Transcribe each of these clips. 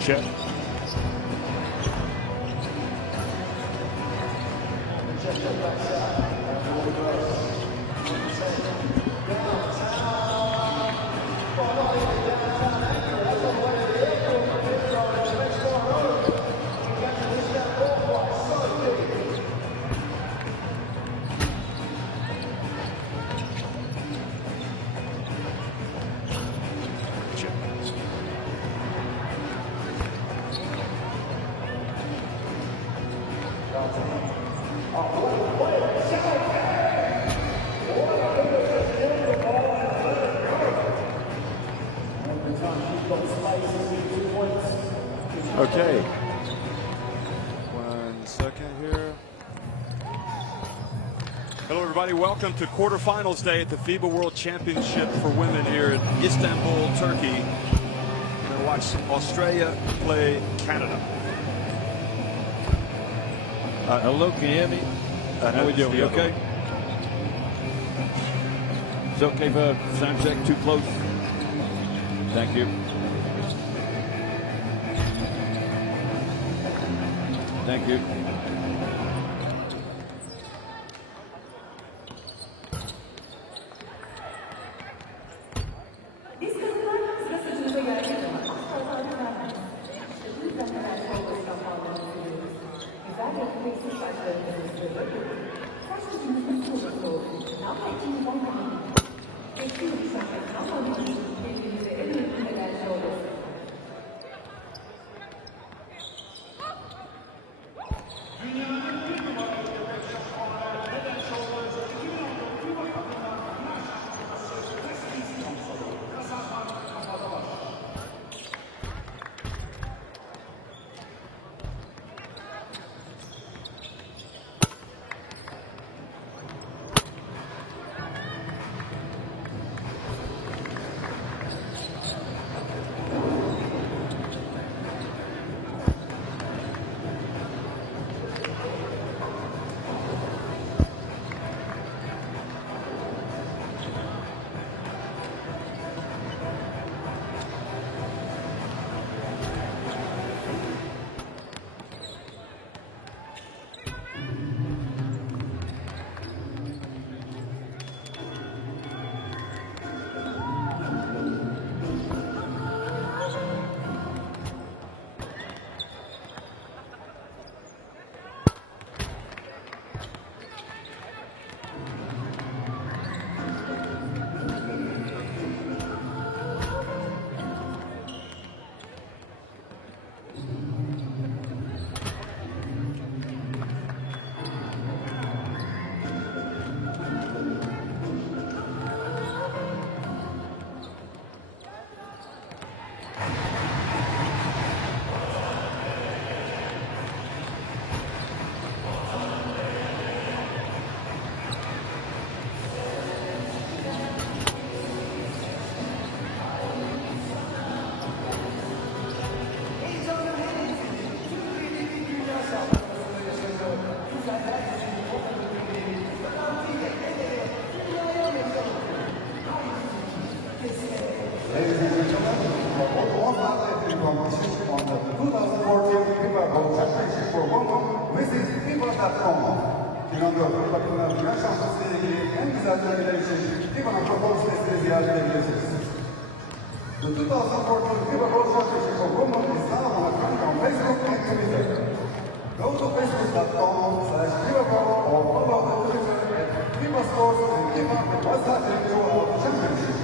Check. Okay. 1 second here. Hello, everybody. Welcome to quarterfinals day at the FIBA World Championship for women here in Istanbul, Turkey. We're going to watch Australia play Canada. Hello, can you hear me? How we doing? We okay? It's okay for sound check? Too close? Thank you. Thank you. The 2014 FIBA World Championship for Women is now on account on Facebook and Twitter. Go to facebook.com/FIBA or follow the Twitter at FIBA Sports and keep up with what's happening to our championship.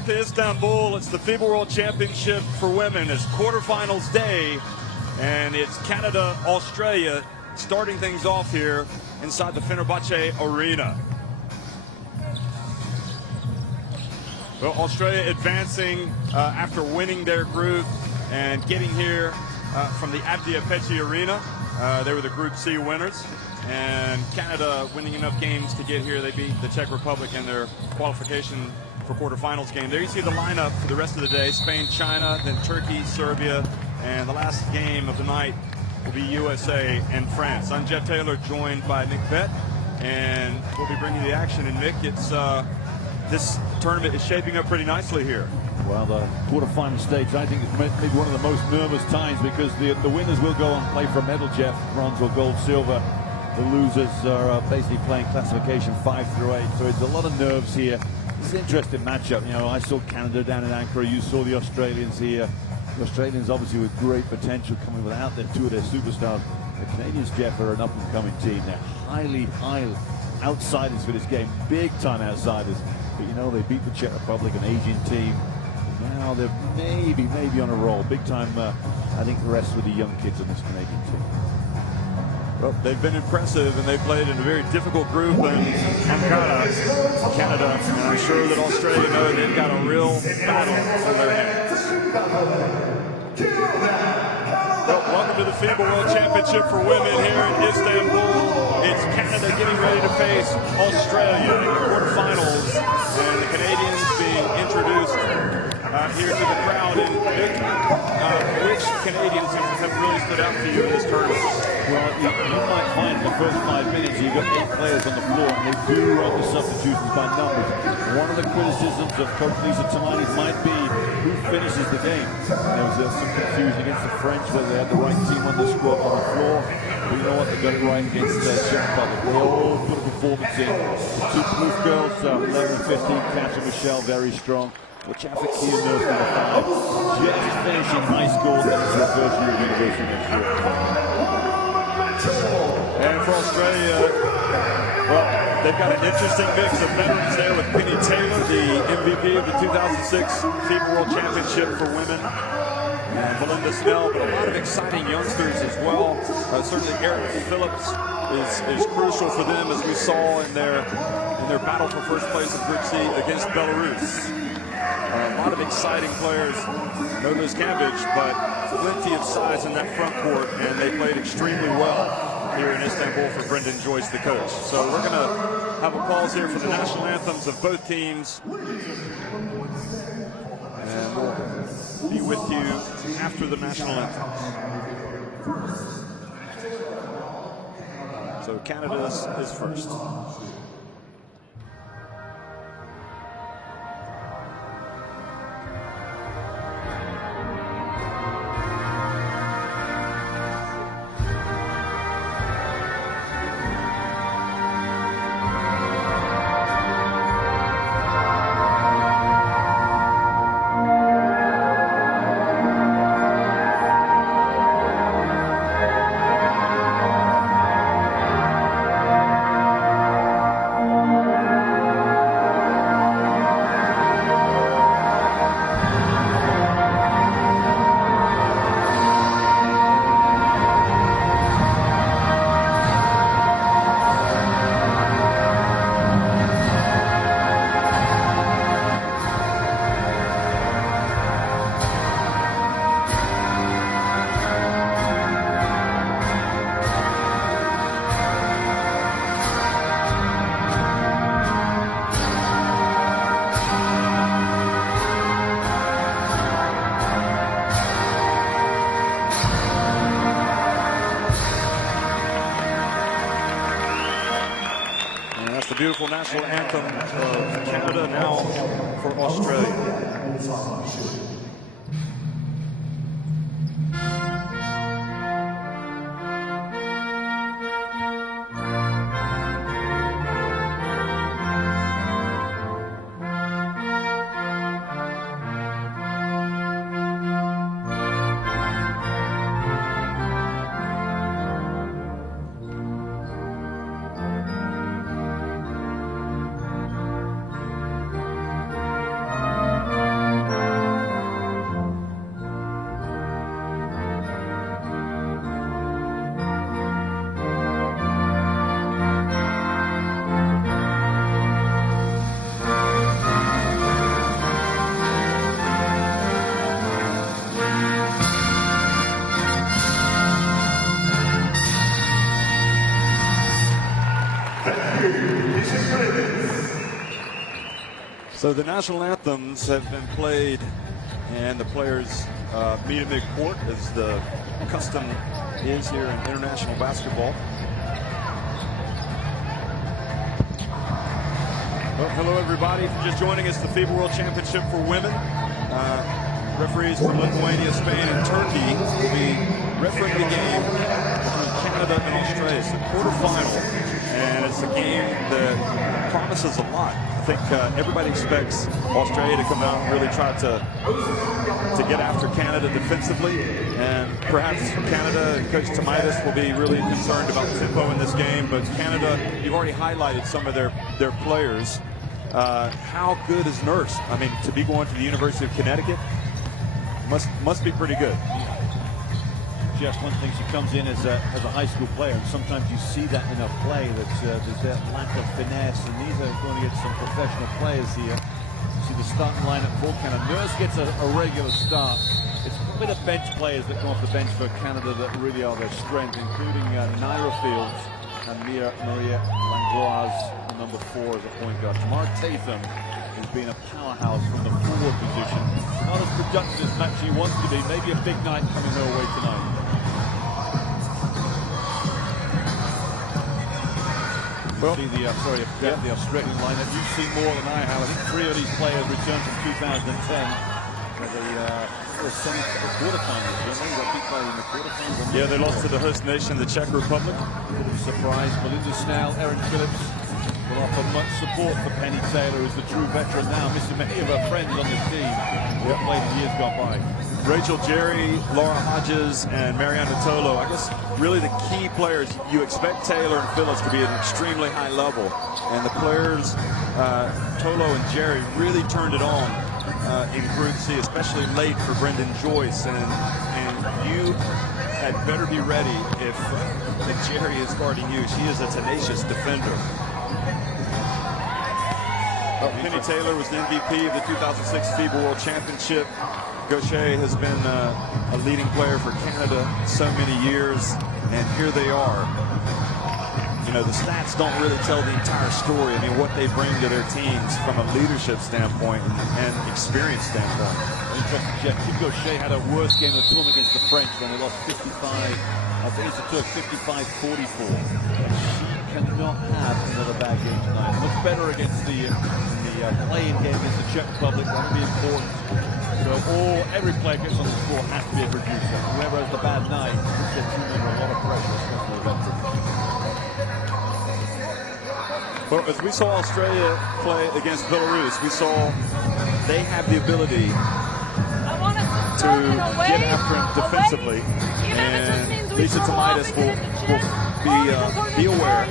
back to Istanbul. It's the FIBA World Championship for women. It's quarterfinals day, and it's Canada, Australia starting things off here inside the Fenerbahce Arena. Well, Australia advancing after winning their group and getting here from the Abdia Petty Arena. They were the Group C winners. And Canada winning enough games to get here. They beat the Czech Republic in their qualification for quarterfinals game. There you see the lineup for the rest of the day. Spain, China, then Turkey, Serbia, and the last game of the night will be USA and France. I'm Jeff Taylor, joined by Nick Vett, and we'll be bringing you the action. And Nick, it's this tournament is shaping up pretty nicely here. Well, the quarterfinal stage, I think, is maybe one of the most nervous times because the winners will go on and play for a medal, Jeff, bronze or gold, silver. The losers are basically playing classification 5 through 8, so it's a lot of nerves here. It's an interesting matchup. You know, I saw Canada down in Ankara. You saw the Australians here. The Australians, obviously, with great potential, coming without two of their superstars. The Canadians, Jeff, are an up-and-coming team. They're highly outsiders for this game, big-time outsiders. But you know, they beat the Czech Republic, an Asian team. Now they're maybe on a roll. Big-time, I think, the rest with the young kids on this Canadian team. Well, they've been impressive, and they've played in a very difficult group in Ankara, Canada, and I'm sure that Australia know they've got a real battle on their hands. Well, welcome to the FIBA World Championship for women here in Istanbul. It's Canada getting ready to face Australia in the quarterfinals, and the Canadians being introduced here to the crowd. And which Canadians have really stood out for you in this tournament? Well, you might find in the first 5 minutes you've got 8 players on the floor, and they do run the substitutions by numbers. One of the criticisms of Coach Lisa Tamani might be who finishes the game. There was some confusion against the French whether they had the right team on the squad on the floor. But you know what? They got it right against the Czech Republic. They all put a performance in. The two Plouffe girls, 11 and 15, Cash and Michelle, very strong. Watch out for Kia Nurse, number 5. Just finishing high school and into her first year of university next year. And for Australia, well, they've got an interesting mix of veterans there with Penny Taylor, the MVP of the 2006 FIBA World Championship for women, and Belinda Snell, but a lot of exciting youngsters as well. Certainly Eric Phillips is crucial for them, as we saw in their battle for first place in Group C against Belarus. A lot of exciting players. No miscavige, but plenty of size in that front court, and they played extremely well here in Istanbul for Brendan Joyce, the coach. So we're going to have a pause here for the national anthems of both teams, and we'll be with you after the national anthems. So Canada is first. Beautiful national anthem of Canada, now for Australia. So the national anthems have been played, and the players meet in mid-court, as the custom is here in international basketball. Well, hello, everybody. If you're just joining us, the FIBA World Championship for women. Referees from Lithuania, Spain, and Turkey will be refereeing the game between Canada and Australia. It's the quarterfinal, and it's a game that promises a lot. I think everybody expects Australia to come out and really try to get after Canada defensively, and perhaps Canada and Coach Tomaitis will be really concerned about the tempo in this game. But Canada, you've already highlighted some of their players. How good is Nurse? I mean, to be going to the University of Connecticut must be pretty good. Just one thing, she comes in as a high school player, and sometimes you see that in a play that there's that lack of finesse, and these are going to get some professional players here. You see the starting lineup for Canada. Nurse gets a regular start. It's probably the bench players that come off the bench for Canada that really are their strength, including Naira Fields and Maria Langlois, number 4 as a point guard. Tamar Tatham has been a powerhouse from the forward position. Not as productive as much she wants to be. Maybe a big night coming her way tonight. Well, see the the Australian lineup. You've seen more than I have. I think 3 of these players returned from 2010. The quarterfinals. They got beat by in the quarterfinals. Yeah, they lost to the host nation, the Czech Republic. Surprise. Melinda Snell, Erin Phillips will offer much support for Penny Taylor, who's the true veteran now, missing many of her friends on this team who have played in years gone by. Rachel Jerry, Laura Hodges, and Mariana Tolo. I guess really the key players. You expect Taylor and Phillips to be at an extremely high level, and the players, Tolo and Jerry, really turned it on in Group C, especially late for Brendan Joyce, and you had better be ready if Jerry is guarding you. She is a tenacious defender. Penny Taylor was the MVP of the 2006 FIBA World Championship. Gaucher has been a leading player for Canada so many years, and here they are. You know, the stats don't really tell the entire story. I mean, what they bring to their teams from a leadership standpoint and experience standpoint. Interesting, Jeff. Kim Gaucher had her worst game of the tournament against the French when they lost 55-44. She cannot have another bad game tonight. Much better against the playing game against the Czech Republic. That would be important. So every player gets on the floor has to be a producer. Whoever has the bad night puts their team under a lot of pressure, especially the veterans. Well, as we saw Australia play against Belarus, we saw they have the ability to get after him defensively, and Lisa Tomaitis will be aware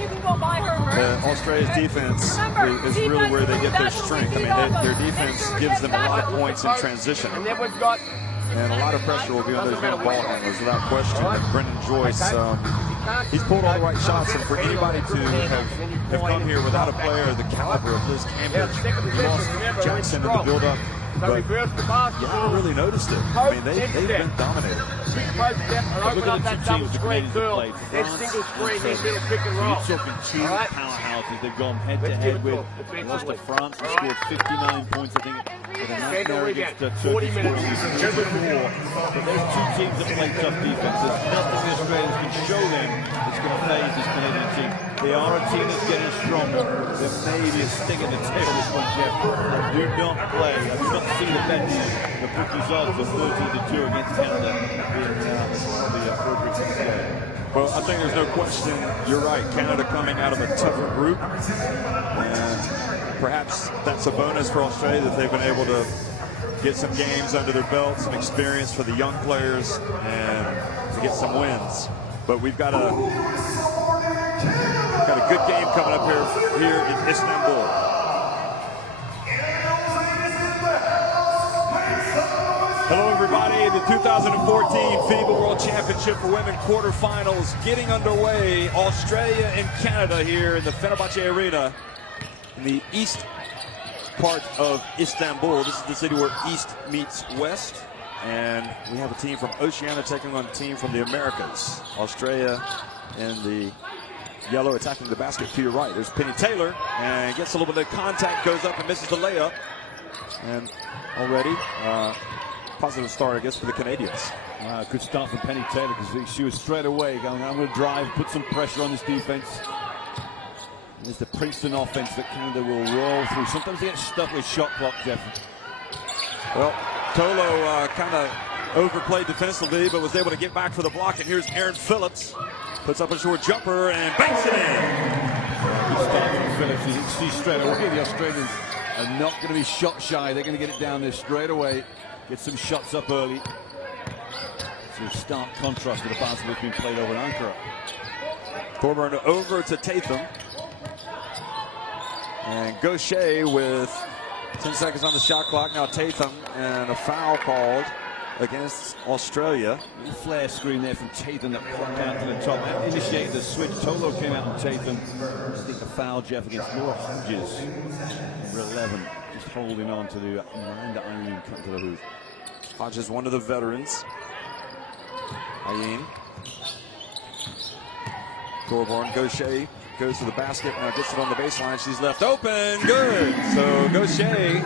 that Australia's defense is really where they get their strength. I mean, their defense gives them a lot of points in transition, and a lot of pressure will be on those young ball handlers without question. And Brendan Joyce, he's pulled all the right shots, and for anybody to have come here without a player the caliber of Liz Cambridge, he lost Jackson in the build-up, but you haven't really noticed it. I mean, they've been dominated. Look at the 2 teams the Canadians have played. France and Turkey. You're talking 2 powerhouses they've gone head-to-head with. They lost to France and scored 59 points, I think. With a nightmare against Turkey, scoring 54. But those 2 teams that play tough defense. There's nothing the Australians can show them that's going to phase this Canadian team. They are a team that's getting stronger. There may be a sting in the tail this one, Jeff. I do not see the bench the quick results of 13-2 against Canada being the appropriate thing to say. Well, I think there's no question. You're right. Canada coming out of a tougher group, and perhaps that's a bonus for Australia that they've been able to get some games under their belt, some experience for the young players, and to get some wins. But we've got a good game coming up here in Istanbul. Hello, everybody. The 2014 FIBA World Championship for Women quarterfinals getting underway. Australia and Canada here in the Fenerbahce Arena in the east part of Istanbul. This is the city where east meets west. And we have a team from Oceania taking on a team from the Americas. Australia in the yellow attacking the basket to your right. There's Penny Taylor and gets a little bit of contact, goes up and misses the layup. And already positive start, I guess, for the Canadians. Good start from Penny Taylor, because she was straight away going, I'm going to drive, put some pressure on this defense. There's the Princeton offense that Canada will roll through. Sometimes they get stuck with shot clock, Jeff. Well, Tolo kind of overplayed defensively, but was able to get back for the block. And here's Aaron Phillips. Puts up a short jumper and banks it in. Good start from Phillips. You can see straight away the Australians are not going to be shot shy. They're going to get it down there straight away. Get some shots up early. It's a stark contrast to the basketball that's been played over in Ankara. Thorburn over to Tatham. And Gaucher with 10 seconds on the shot clock. Now Tatham, and a foul called against Australia. Little flare screen there from Tatham that popped out to the top. That initiated the switch. Tolo came out on Tatham. I think the foul, Jeff, against Laura Hodges. Number 11, just holding on to the Miranda Irene cut to the hoop. Hodges, one of the veterans. Ayeen. Thorburn, Gaucher goes to the basket, now gets it on the baseline. She's left open, good. So Gaucher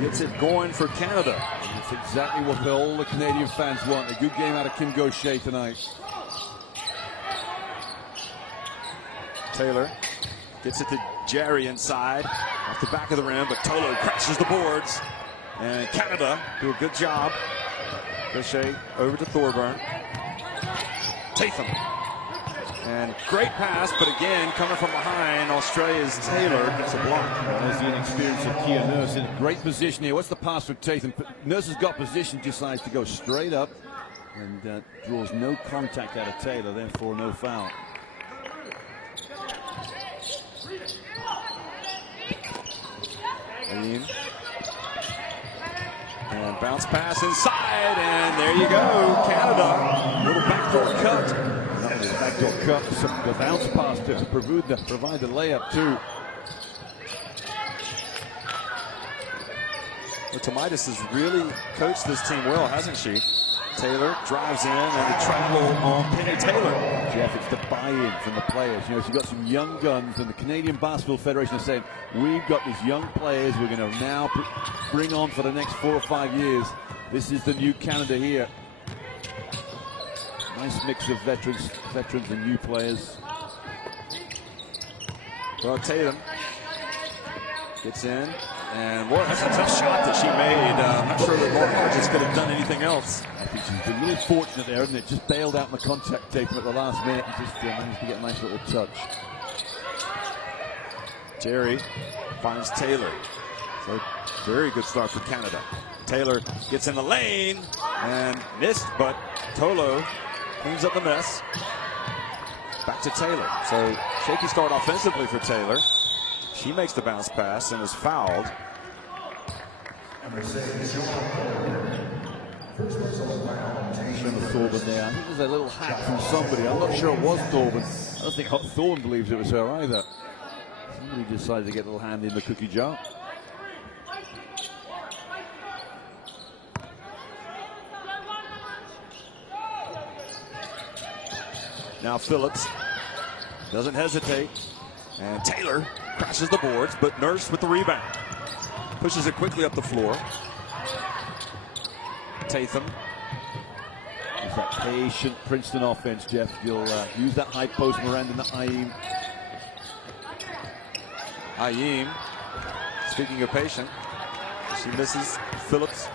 gets it going for Canada. That's exactly what all the Canadian fans want. A good game out of Kim Gaucher tonight. Taylor gets it to Jerry inside, off the back of the rim, but Tolo crashes the boards. And Canada do a good job. Gaucher over to Thorburn. Tatham. And great pass, but again, coming from behind, Australia's Taylor gets a block. There's the inexperience of Kia Nurse in a great position here. What's the pass from Tatham? Nurse has got position, decides to go straight up and draws no contact out of Taylor, therefore no foul. Ayeen. And bounce pass inside, and there you go, Canada. Little backdoor cut. Backdoor cut, the bounce pass to provide the layup too. Well, Tomaitis has really coached this team well, hasn't she? Taylor drives in, and the travel on Penny Taylor. Jeff, it's the buy-in from the players. You know, she's got some young guns, and the Canadian Basketball Federation is saying, we've got these young players we're going to now bring on for the next 4 or 5 years. This is the new Canada here. Nice mix of veterans and new players. Well, Tatum gets in, and boy, that's a tough shot that she made. I'm not sure that Laura Hodges could have done anything else. I think she's been really fortunate there, hasn't it? Just bailed out in the contact tape at the last minute and just managed to get a nice little touch. Jerry finds Taylor. So very good start for Canada. Taylor gets in the lane and missed, but Tolo cleans up the mess. Back to Taylor. So shaky start offensively for Taylor. She makes the bounce pass and is fouled. Thorburn there. I think there's a little hack from somebody. I'm not sure it was Thorburn. I don't think Thorburn believes it was her either. Somebody decided to get a little hand in the cookie jar. Now Phillips doesn't hesitate, and Taylor crashes the boards, but Nurse with the rebound. Pushes it quickly up the floor. Tatham. It's that patient Princeton offense, Jeff. You'll use that high post, Miranda and Ayeen. Ayeen, speaking of patient, she misses. Phillips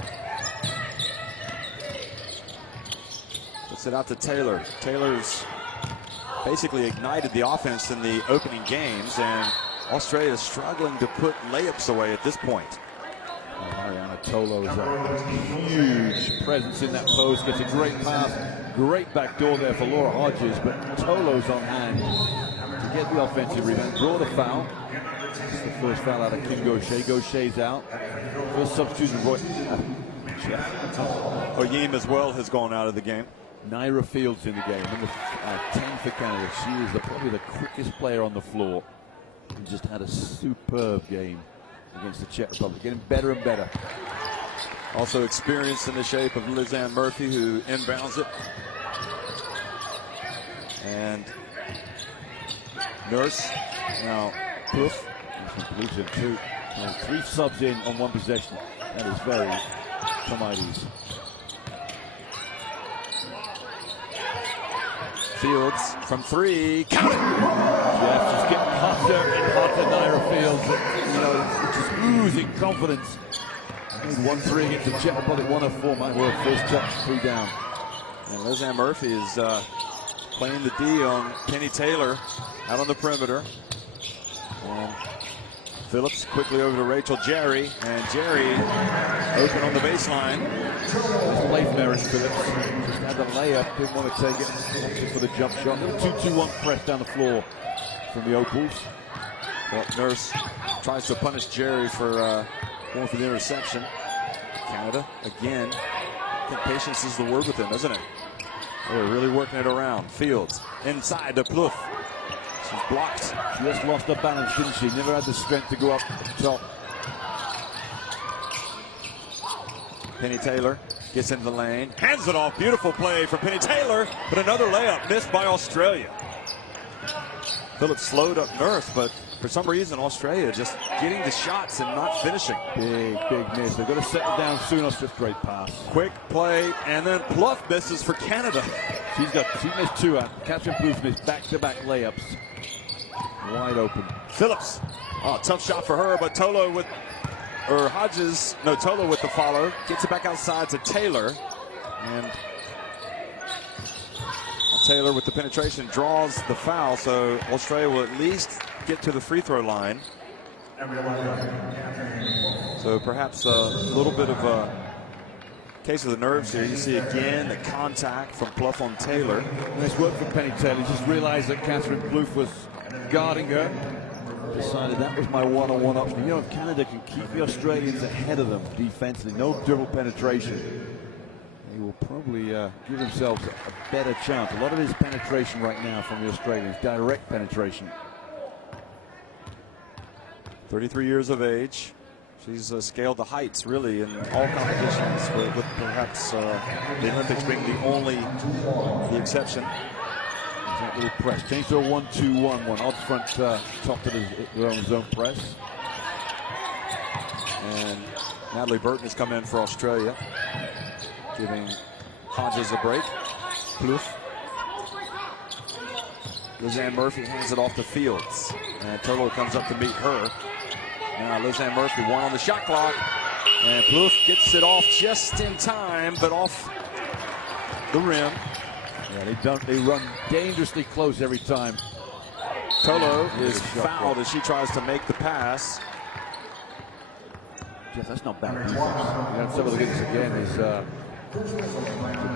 puts it out to Taylor. Taylor's basically ignited the offense in the opening games, and Australia is struggling to put layups away at this point. Mariana Tolo is a huge presence in that post. Gets a great pass, great back door there for Laura Hodges, but Tolo's on hand to get the offensive rebound. Draw the foul. It's the first foul out of Kim Gaucher. Gaucher's out. First substitution, Roy. Ayeen as well has gone out of the game. Naira Fields in the game, number 10 for Canada. She is probably the quickest player on the floor and just had a superb game against the Czech Republic, getting better and better. Also experienced in the shape of Lizanne Murphy, who inbounds it. And Nurse, now Poof. Completion too. And 3 subs in on 1 possession. That is very Tomides. Fields from 3. Count it! Jeff just getting hotter and hotter, Naira Fields. You know, it's just oozing confidence. 1-3 against the Czech Republic, 1 of 4. My word, first touch, 3 down. And Lizanne Murphy is playing the D on Penny Taylor out on the perimeter. And Phillips quickly over to Rachel Jerry, and Jerry open on the baseline. Nice play from Erin Phillips. Just had the layup, didn't want to take it for the jump shot. Little 2-2-1 press down the floor from the Opals. Well, Nurse tries to punish Jerry for going for the interception. Canada again. I think patience is the word with them, isn't it? They're really working it around. Fields inside to Plouffe. She's blocked. She just lost her balance, didn't she? Never had the strength to go up top. Penny Taylor gets into the lane, hands it off. Beautiful play for Penny Taylor, but another layup missed by Australia. Phillips slowed up Nurse, but for some reason Australia just getting the shots and not finishing. Big miss. They've got to settle down soon. It's just great pass. Quick play, and then Plouffe misses for Canada. She missed 2 out. Catherine Plouffe missed back-to-back layups. Wide open. Phillips. Oh, tough shot for her, but Tolo with the follow. Gets it back outside to Taylor. And Taylor with the penetration draws the foul, so Australia will at least get to the free throw line. So perhaps a little bit of a case of the nerves here. You see again the contact from Plouffe on Taylor. Nice work from Penny Taylor. Just realized that Catherine Plouffe was guarding her. Decided that was my one-on-one option. You know, if Canada can keep the Australians ahead of them defensively, no dribble penetration, they will probably give themselves a better chance. A lot of it is penetration right now from the Australians, direct penetration. 33 years of age. She's scaled the heights really in all competitions, with perhaps the Olympics being the exception. That little press. Change to a 1-2-1. One odd front top to their own zone press. And Natalie Burton has come in for Australia, giving Hodges a break. Plouffe. Lizanne Murphy hands it off to Fields. And Tolo comes up to meet her. Now Lizanne Murphy, 1 on the shot clock. And Plouffe gets it off just in time, but off the rim. Yeah, they run dangerously close every time. Tolo is fouled as she tries to make the pass. Jeff, that's not bad defense. You know, some of the things again is the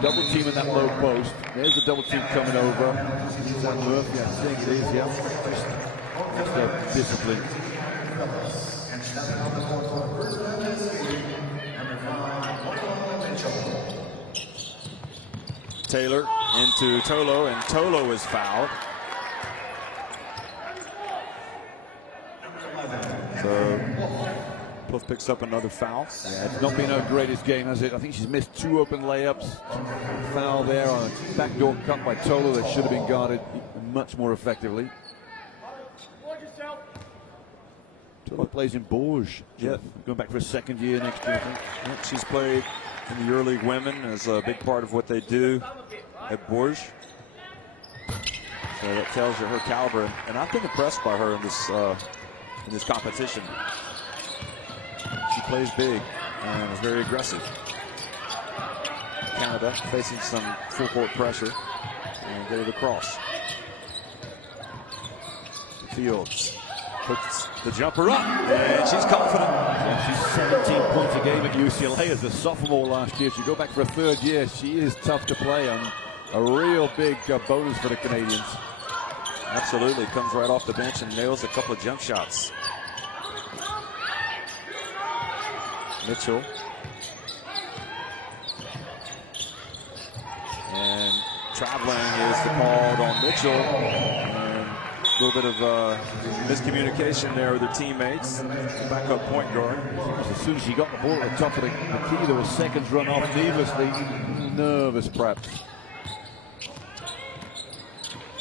double team in that low post. There's the double team coming over. Is that Murphy? I think it is, yeah. Just a discipline. Taylor into Tolo, and Tolo is fouled. So Plouffe picks up another foul. Yeah, it's not been her greatest game, has it? I think she's missed 2 open layups. Foul there on a backdoor cut by Tolo that should have been guarded much more effectively. Tolo plays in Bourges. Yeah. Going back for a 2nd year next year, I think. Yep, she's played in the EuroLeague women as a big part of what they do at Bourges. So that tells you her caliber, and I've been impressed by her in this competition. She plays big and is very aggressive. Canada facing some full court pressure and get it across. Fields puts the jumper up, and she's confident. Yeah, she's 17 points a game at UCLA as a sophomore last year. She go back for a 3rd year. She is tough to play on. A real big bonus for the Canadians. Absolutely, comes right off the bench and nails a couple of jump shots. Mitchell. And traveling is the call on Mitchell. And a little bit of miscommunication there with their teammates. Backup point guard. As soon as she got the ball at the top of the key, there was seconds run off needlessly. Nervous, perhaps.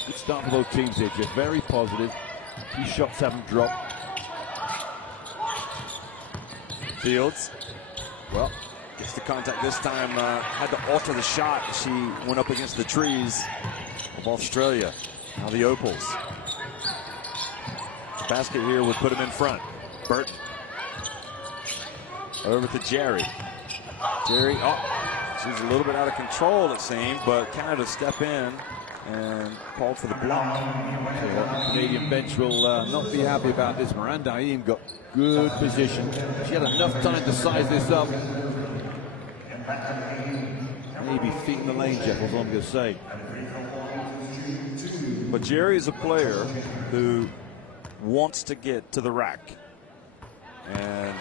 Good start for both teams here, Jeff. Very positive. 2 shots haven't dropped. Fields, well, gets the contact this time, had to alter the shot. She went up against the trees of Australia. Now the Opals. Basket here would put him in front. Burton. Over to Jerry. Jerry, oh, she was a little bit out of control, it seemed, but Canada step in and called for the block. So the Canadian bench will not be happy about this. Miranda Ayeem got good position. She had enough time to size this up. Maybe feet in the lane, Jeff, was all I'm going to say. But Jerry is a player who wants to get to the rack. And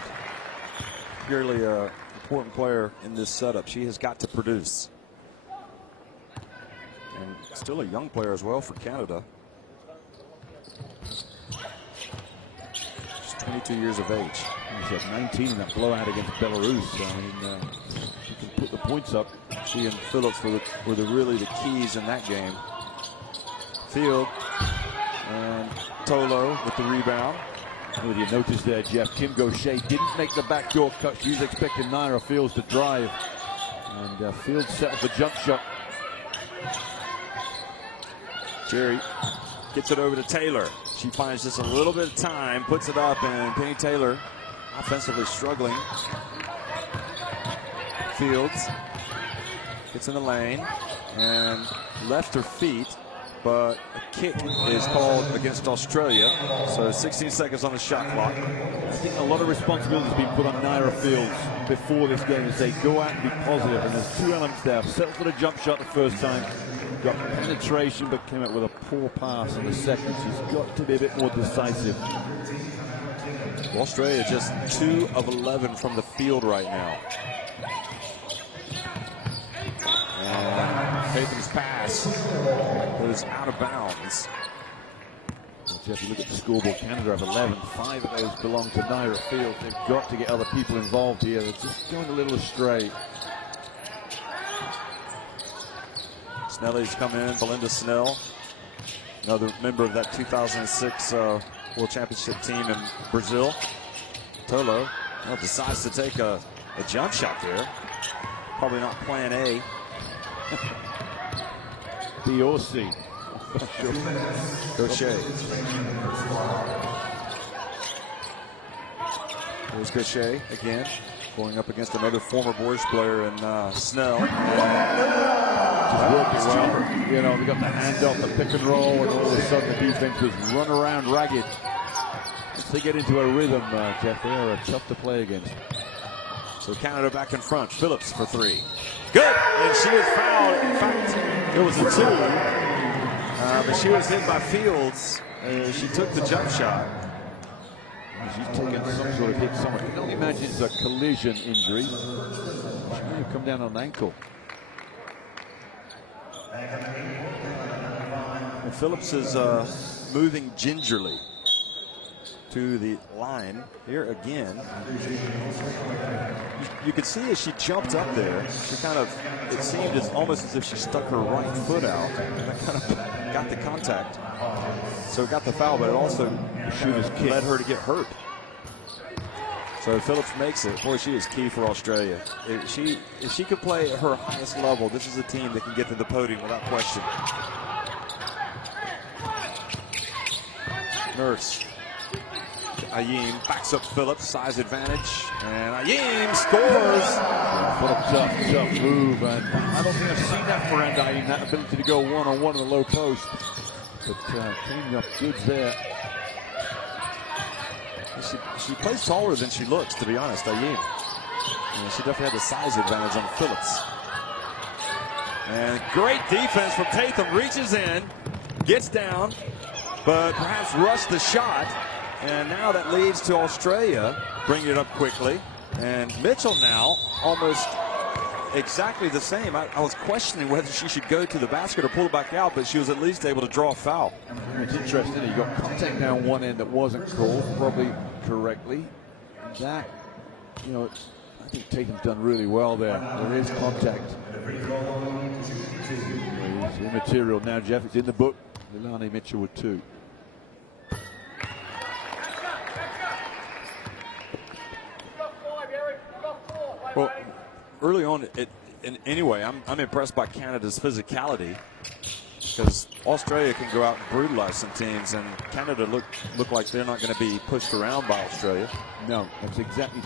purely an important player in this setup. She has got to produce. And still a young player as well for Canada. She's 22 years of age. She had 19 in that blowout against Belarus. I mean, she can put the points up. She and Phillips were really the keys in that game. Field and Tolo with the rebound. Well, you notice there, Jeff, Kim Gaucher didn't make the backdoor cut. She was expecting Naira Fields to drive. And Fields set up the jump shot. Jerry gets it over to Taylor. She finds just a little bit of time, puts it up, and Penny Taylor offensively struggling. Fields gets in the lane and left her feet, but a kick is called against Australia. So 16 seconds on the shot clock. I think a lot of responsibility has been put on Naira Fields before this game to say go out and be positive. And there's two elements there. Settled for the jump shot the first time. Got penetration, but came up with a poor pass in the second. She's got to be a bit more decisive. Australia just 2 of 11 from the field right now. And Tatham's pass was out of bounds. Well, Jeff, you look at the scoreboard, Canada have 11. 5 of those belong to Naira Fields. They've got to get other people involved here. They're just going a little astray. Snelly's come in, Belinda Snell, another member of that 2006 World Championship team in Brazil. Tolo decides to take a jump shot there. Probably not plan A. B or C. Gaucher. There's Gaucher again, going up against another former Boys player in Snell. Just working well. You know, they got the handoff, the pick and roll, and all of a sudden the defense was run around ragged. Once they get into a rhythm, Jeff, they are tough to play against. So Canada back in front. Phillips for 3. Good! And she was fouled. In fact, it was a 2. But she was hit by Fields. She took the jump shot. She's taken some sort of hit somewhere. I can only imagine it's a collision injury. She may have come down on an ankle. And Phillips is moving gingerly to the line here again. You could see as she jumped up there, she kind of, it seemed almost as if she stuck her right foot out. And that kind of got the contact. So it got the foul, but it also led her to get hurt. So Phillips makes it. Boy, she is key for Australia. If she could play at her highest level, this is a team that can get to the podium without question. Nurse. Ayeem backs up Phillips, size advantage, and Ayeem scores. What a tough move, and I don't think I've seen that for Miranda Ayeem, that ability to go one-on-one in the low post. But cleaning up goods there. She plays taller than she looks, to be honest, Ayeem. And she definitely had the size advantage on Phillips. And great defense from Tatham, reaches in, gets down, but perhaps rushed the shot. And now that leads to Australia bringing it up quickly. And Mitchell now almost exactly the same. I was questioning whether she should go to the basket or pull it back out, but she was at least able to draw a foul. It's interesting. You got contact down one end that wasn't called, probably correctly. That, you know, I think Tatum's done really well there. There is contact. It's immaterial now, Jeff. It's in the book. Leilani Mitchell with 2. early on, anyway, I'm impressed by Canada's physicality, because Australia can go out and brutalize some teams, and Canada look like they're not going to be pushed around by Australia. No, that's exactly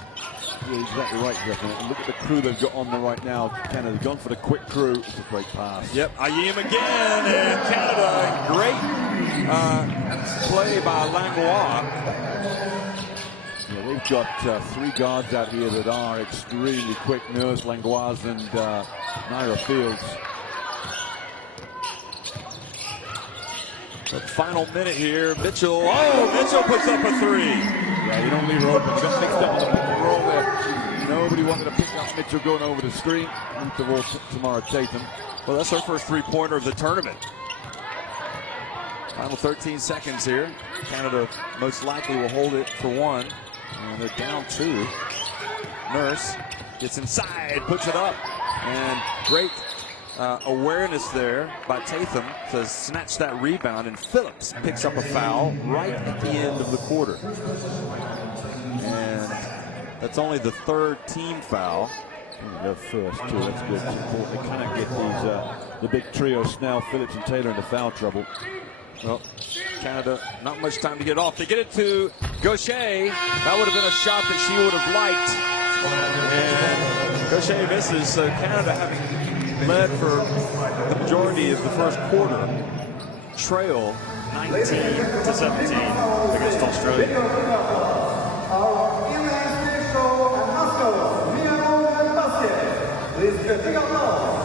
right, Jeff. And look at the crew they've got on there right now. Canada's gone for the quick crew. It's a great pass. Yep, Ayim again, and Canada, great play by Langlois. Yeah, they've got 3 guards out here that are extremely quick. Nurse, Langlois, and Naira Fields. The final minute here, Mitchell. Oh, Mitchell puts up a 3. Yeah, you don't leave her open. You got mixed up with the pick and roll there. Nobody wanted to pick up Mitchell going over the screen. Leave the ball Tamara Tatum. Well, that's her first 3-pointer of the tournament. Final 13 seconds here. Canada most likely will hold it for 1. And they're down 2. Nurse gets inside, puts it up. And great awareness there by Tatum to snatch that rebound, and Phillips picks up a foul right at the end of the quarter. And that's only the 3rd team foul. Their first, too. That's good. It's important. They kind of get these, the big trio, Snell, Phillips, and Taylor, into foul trouble. Well, Canada, not much time to get off. They get it to Gaucher. That would have been a shot that she would have liked. And Gaucher misses, so Canada, having led for the majority of the first quarter, trail 19-17 against Australia. Our United States ambassador, FIBA Basket. Please get big applause.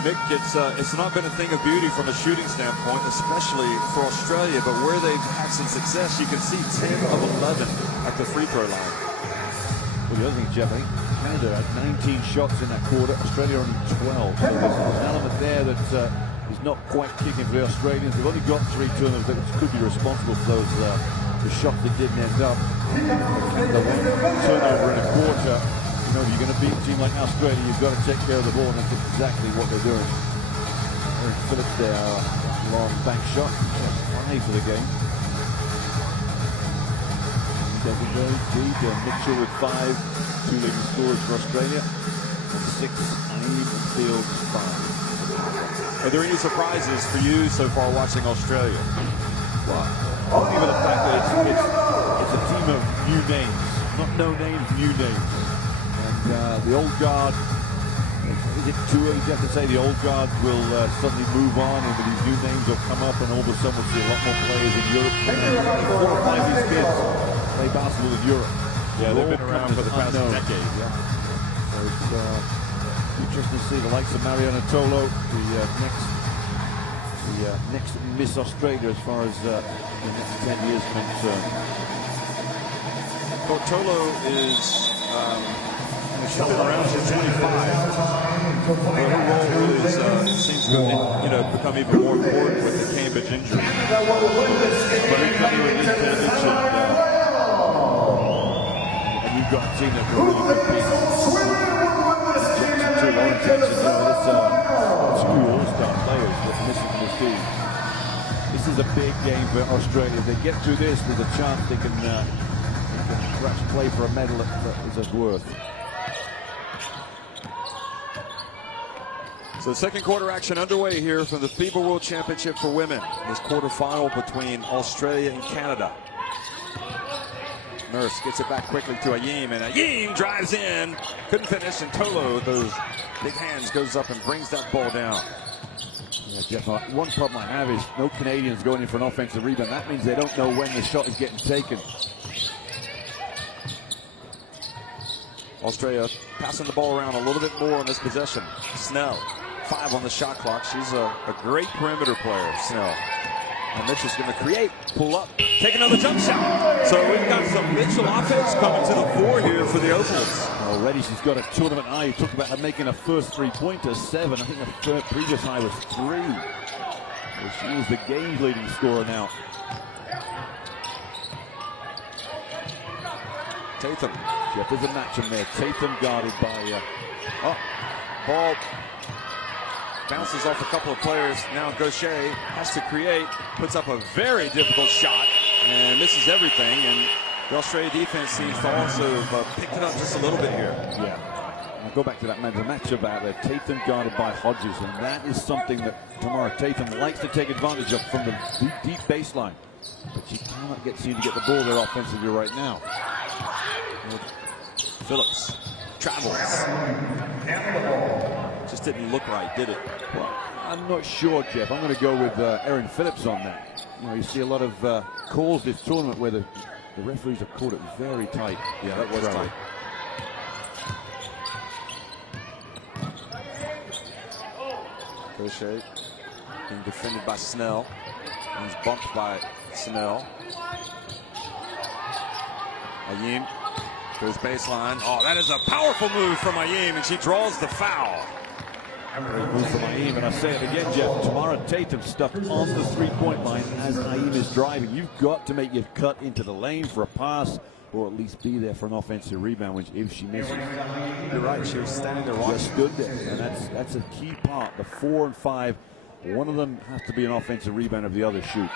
Mick, it's not been a thing of beauty from a shooting standpoint, especially for Australia, but where they've had some success, you can see 10 of 11 at the free throw line. Well, the other thing, Jeff, I think Canada had 19 shots in that quarter, Australia only 12. So there's an element there that is not quite kicking for the Australians. They've only got 3 turnovers that could be responsible for those the shots that didn't end up. The one turnover in a quarter. You know, if you're going to beat a team like Australia, you've got to take care of the ball, and that's exactly what they're doing. Eric Phillips there, long bank shot, 5 for the game. Doesn't go deep. Mitchell with 5, 2 leading scorers for Australia, and 6, Ayim and Fields 5. Are there any surprises for you so far watching Australia? Well, only with the fact that it's a team of new names, not no names, new names. And the old guard, is it too early to have to say the old guard will suddenly move on, and these new names will come up, and all of a sudden we'll see a lot more players in Europe. And 4 or 5 of these kids play basketball in Europe. Yeah, they've been around for the past decade. Yeah. So it's interesting to see the likes of Mariana Tolo, the next Miss Australia as far as the next 10 years concerned. Well, Tolo is she's been around since 25. But her role is, seems to become even more important with the Cambridge injury. But and you've got a team that can really compete. It's 2 all-star players that are missing from this team. This is a big game for Australia. If they get through this, there's a chance they can perhaps play for a medal that is worth. So second quarter action underway here from the FIBA World Championship for women. This quarterfinal between Australia and Canada. Nurse gets it back quickly to Ayim, and Ayim drives in. Couldn't finish, and Tolo with those big hands goes up and brings that ball down. Yeah, Jeff, one problem I have is no Canadians going in for an offensive rebound. That means they don't know when the shot is getting taken. Australia passing the ball around a little bit more on this possession. Snell, 5 on the shot clock. She's a great perimeter player, Snell. And Mitchell's going to create, pull up, take another jump shot. So we've got some Mitchell offense coming to the fore here for the Opals. Already she's got a tournament high. You talk about her making a first 3-pointer, 7. I think the previous high was 3. So she is the game's leading scorer now. Tatum. Jeff, there's a match in there. Tatum guarded by... ball bounces off a couple of players. Now Gaucher has to create, puts up a very difficult shot, and misses everything. And The Australia defense seems to also have picked it up just a little bit here. Yeah. I'll go back to that matchup out there. Tatum guarded by Hodges, and that is something that Tamara Tatum likes to take advantage of from the deep baseline. But she cannot seem to get the ball there offensively right now. Phillips travels. Just didn't look right, did it? Well, I'm not sure, Jeff. I'm going to go with Erin Phillips on that. You know, you see a lot of calls this tournament where the referees have called it very tight. Yeah, that was tight. Crochet being defended by Snell. And he's bumped by Snell. Ayim goes baseline. Oh, that is a powerful move from Ayim, and she draws the foul. Great move from Ayim, and I say it again, Jeff. Tamara Tatum stuck on the three-point line as Ayim is driving. You've got to make your cut into the lane for a pass, or at least be there for an offensive rebound, which if she misses. You're right, she was standing there watching. Just stood there, and that's a key part. The 4 and 5, one of them has to be an offensive rebound if the other shoots.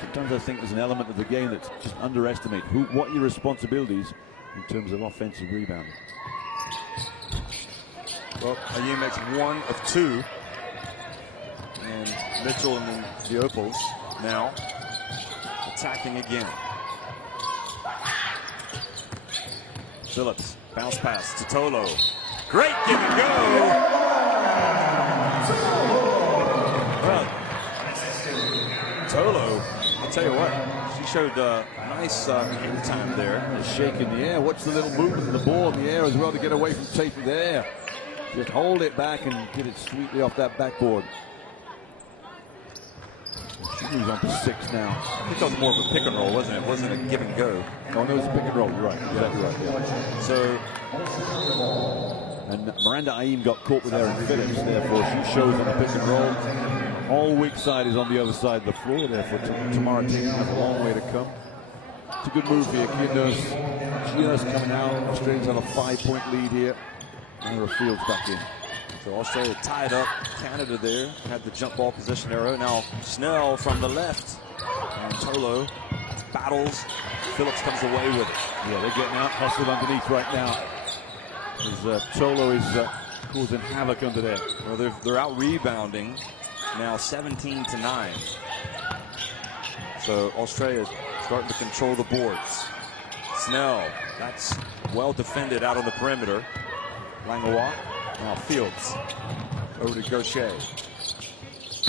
Sometimes I think there's an element of the game that's just underestimate what your responsibilities in terms of offensive rebounding. Well, Ayim makes 1 of 2. And Mitchell and the Opals now attacking again. Phillips, bounce pass to Tolo. Great give and go. Well, Tolo, I'll tell you what, she showed nice hand time there. A shake in the air. Watch the little movement of the ball in the air as well to get away from Tatum there. Just hold it back and get it sweetly off that backboard. She moves on to 6 now. I think that was more of a pick and roll, wasn't it? It wasn't a give and go. Oh, no, it was a pick and roll. You're right. Exactly right. Yeah. So, and Miranda Ayim got caught with Erin Phillips, therefore she shows on the pick and roll. All weak side is on the other side of the floor, therefore Tamara Tatum has a long way to come. It's a good move here. Kianos coming out. Australians have a 5-point lead here. And Fields back in. So Australia tied up Canada there. Had the jump ball position arrow. Now Snell from the left. And Tolo battles. Phillips comes away with it. Yeah, they're getting out hustled underneath right now. As Tolo is causing havoc under there. Well, they're out rebounding now 17-9. So Australia starting to control the boards. Snell, that's well defended out on the perimeter. Langlois, now Fields, over to Gaucher,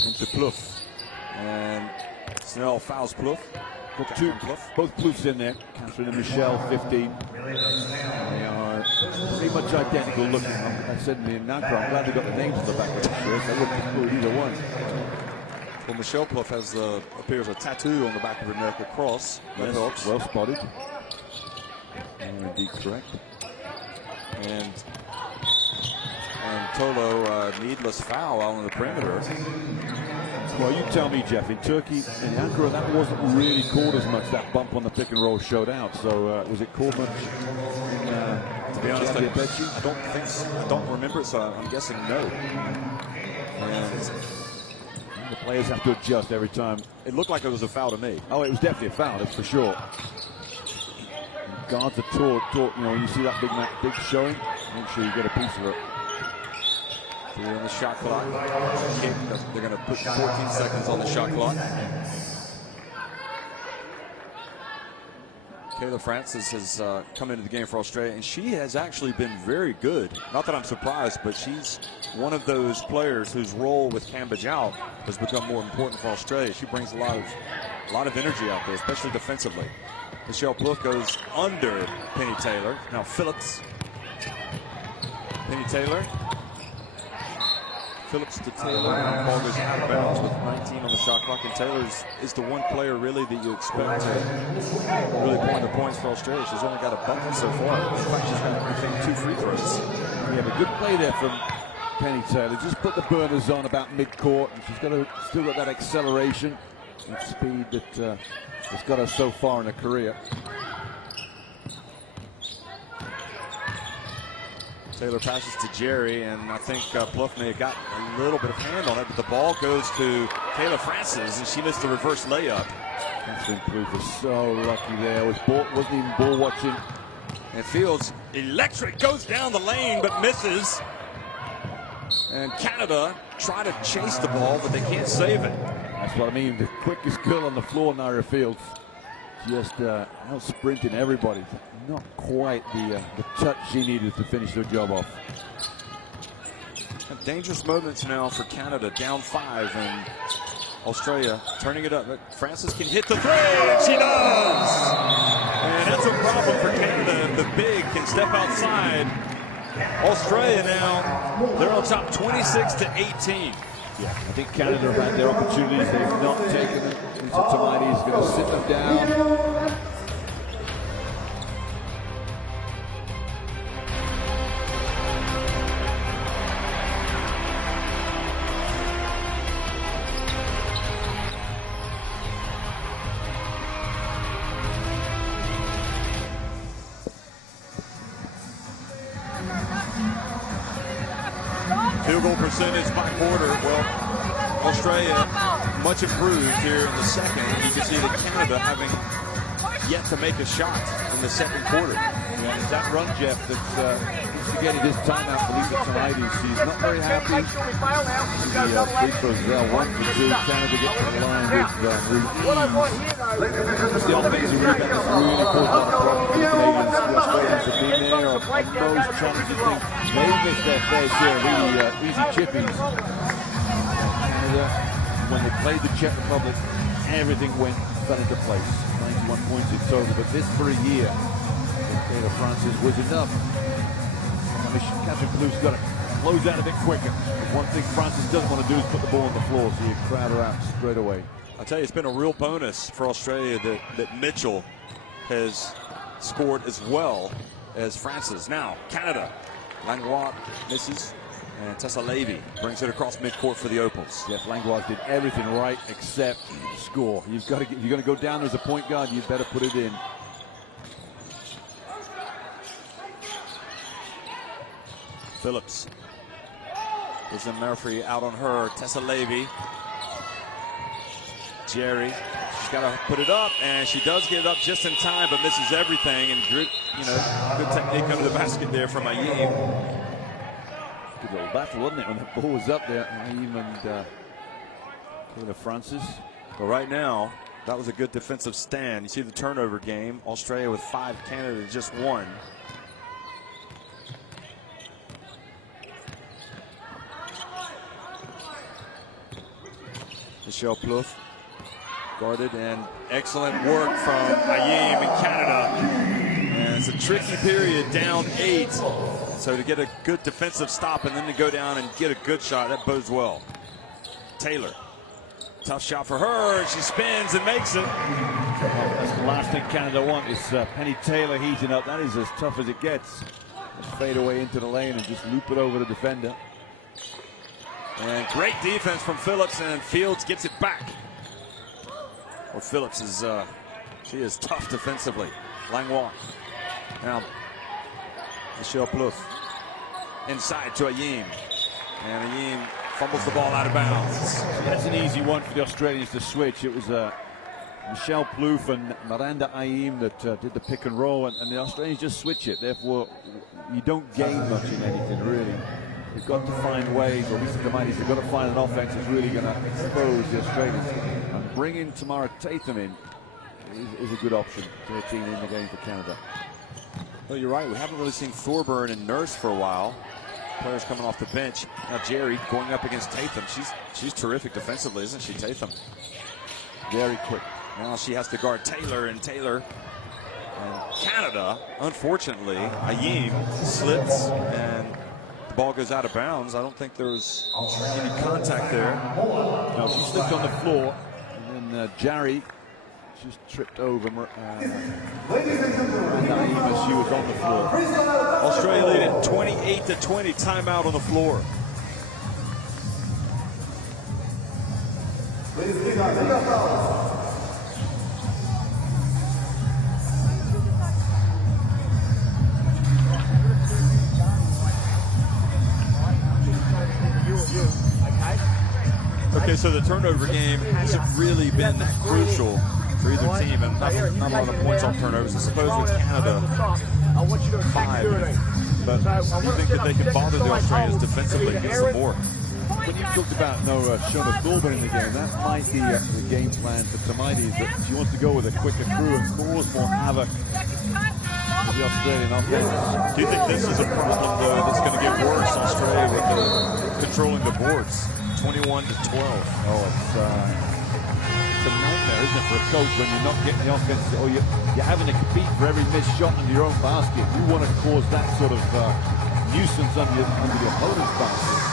into Plouffe, and Snell fouls Plouffe. Both Plouffes in there. Catherine and Michelle, 15. They are pretty much identical looking. I said in the announcer, I'm glad they got the names on the back of the shirts. They look good either one. Well, Michelle Plouffe has appears a tattoo on the back of her neck, a cross. Yes, well spotted. Indeed correct. And Tolo, needless foul out on the perimeter. Well, you tell me, Jeff, in Turkey, in Ankara, that wasn't really called as much. That bump on the pick and roll showed out. So was it called much? To be honest, I don't think so. I don't remember it, so I'm guessing no. And the players have to adjust every time. It looked like it was a foul to me. Oh, it was definitely a foul, that's for sure. Guards are taught, you know, when you see that big showing, make sure you get a piece of it. 3 on the shot clock. They're going to put 14 seconds on the shot clock. Kayla Francis has come into the game for Australia, and she has actually been very good. Not that I'm surprised, but she's one of those players whose role with Cam Bajau has become more important for Australia. She brings a lot of energy out there, especially defensively. Michelle Plouffe goes under Penny Taylor. Now Phillips. Penny Taylor. Phillips to Taylor. Now ball goes out of bounds with 19 on the shot clock. And Taylor is the one player really that you expect to really point the points for Australia. She's only got a bucket so far. In fact, she's got, I think, 2 free throws. Yeah, but good play there from Penny Taylor. Just put the burners on about mid-court, and she's still got that acceleration and speed that has got her so far in her career. Taylor passes to Jerry, and I think Plouffe may have got a little bit of hand on it, but the ball goes to Kayla Francis, and she missed the reverse layup. Catherine Plouffe was so lucky there. Wasn't even ball watching. And Fields, electric, goes down the lane but misses. And Canada try to chase the ball, but they can't save it. That's what I mean. The quickest girl on the floor, Naira Fields, just out sprinting everybody. Not quite the touch she needed to finish her job off. Dangerous moments now for Canada, down 5, and Australia turning it up. Francis can hit the three, and she does! And that's a problem for Canada if the big can step outside. Australia now, they're on top 26-18. Yeah, I think Canada have had their opportunities. They've not taken it. Tamani is going to sit them down. Field goal percentage by quarter. Well, Australia much improved here in the second. You can see that Canada having yet to make a shot in the second quarter. Yeah, it's that run, Jeff, that's instigated this timeout for Lisa Tonides. She's not very happy. The free throws there, 1 for 2. Canada gets to the line with the offensive rebound is really caused a lot of problems. The Australians have been there on those challenging things. They missed their fair share of easy chippies. Canada, when they played the Czech Republic, everything fell into place. 91 points in total, but this for a year, Taylor Francis was enough. I mean, Catherine Plouffe's got to close out a bit quicker. One thing Francis doesn't want to do is put the ball on the floor, so you crowd her out straight away. I'll tell you, it's been a real bonus for Australia that Mitchell has scored as well as Francis. Now, Canada, Langlois misses, and Tessa Levy brings it across midcourt for the Opals. Jeff Langlois did everything right except score. You've got to if you're going to go down as a point guard, you better put it in. Phillips. Isn't Murphy out on her? Tessa Levy. Jerry. She's got to put it up, and she does get it up just in time, but misses everything. And good, good technique under the basket there from Ayim. Good little battle, wasn't it, when the ball was up there? Ayim and Taylor Francis. But right now, that was a good defensive stand. You see the turnover game. Australia with 5, Canada just 1. Michelle Plouffe guarded, and excellent work from Ayim in Canada. And it's a tricky period, down 8. So to get a good defensive stop and then to go down and get a good shot, that bodes well. Taylor, tough shot for her. She spins and makes it. That's the last thing Canada want is Penny Taylor heating up. That is as tough as it gets. Just fade away into the lane and just loop it over the defender. And great defense from Phillips, and Fields gets it back. Well, Phillips is, she is tough defensively. Langlois. Now, Michelle Plouffe inside to Ayim. And Ayim fumbles the ball out of bounds. That's an easy one for the Australians to switch. It was Michelle Plouffe and Miranda Ayim that did the pick and roll, and the Australians just switch it. Therefore, you don't gain much in anything, really. They've got to find ways, or at least the Mighties have got to find an offense that's really going to expose the Australians. And bringing Tamara Tatham in is a good option, 13 in the game for Canada. Well, you're right. We haven't really seen Thorburn and Nurse for a while. Players coming off the bench. Now Jerry going up against Tatham. She's terrific defensively, isn't she, Tatham? Very quick. Now she has to guard Taylor, and Taylor and Canada, unfortunately, Ayim slips and the ball goes out of bounds. I don't think there was any contact there. No, she slipped on the floor, and then Jerry just tripped over and Ayim as she was on the floor. Australia leading 28-20, timeout on the floor. Okay, so the turnover game hasn't really been crucial for either team, and not a lot of points on turnovers. I suppose with Canada, 5. But you think that they can bother the Australians defensively against them more? When you talked about no Shona Thorburn in the game, that might be the game plan for Tamaides, that she wants to go with a quicker crew and cause more havoc with the Australian offense. Do you think this is a problem, though, that's going to get worse, Australia, with controlling the boards, 21-12? Oh, it's a nightmare, isn't it, for a coach when you're not getting the offense, or you're having to compete for every missed shot into your own basket. You want to cause that sort of nuisance under the opponent's basket.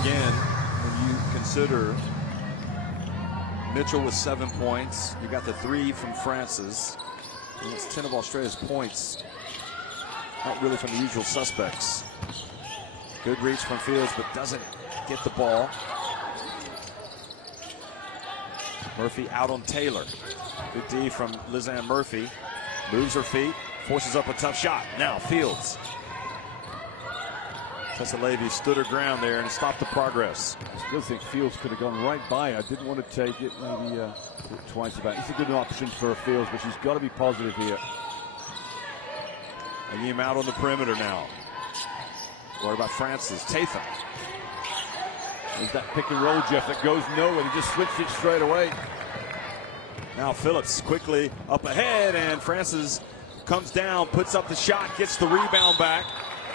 Again, when you consider Mitchell with 7 points, you got the 3 from Francis, and it's 10 of Australia's points, not really from the usual suspects. Good reach from Fields, but doesn't get the ball. Murphy out on Taylor. Good D from Lizanne Murphy. Moves her feet, forces up a tough shot. Now Fields. Tessa Levy stood her ground there and stopped the progress. I still think Fields could have gone right by. I didn't want to take it, maybe thought twice about it. It's a good option for Fields, but she's got to be positive here. Ayim out on the perimeter now. What about Francis? Tatham. There's that pick and roll, Jeff, that goes nowhere. He just switched it straight away. Now Phillips quickly up ahead, and Francis comes down, puts up the shot, gets the rebound back,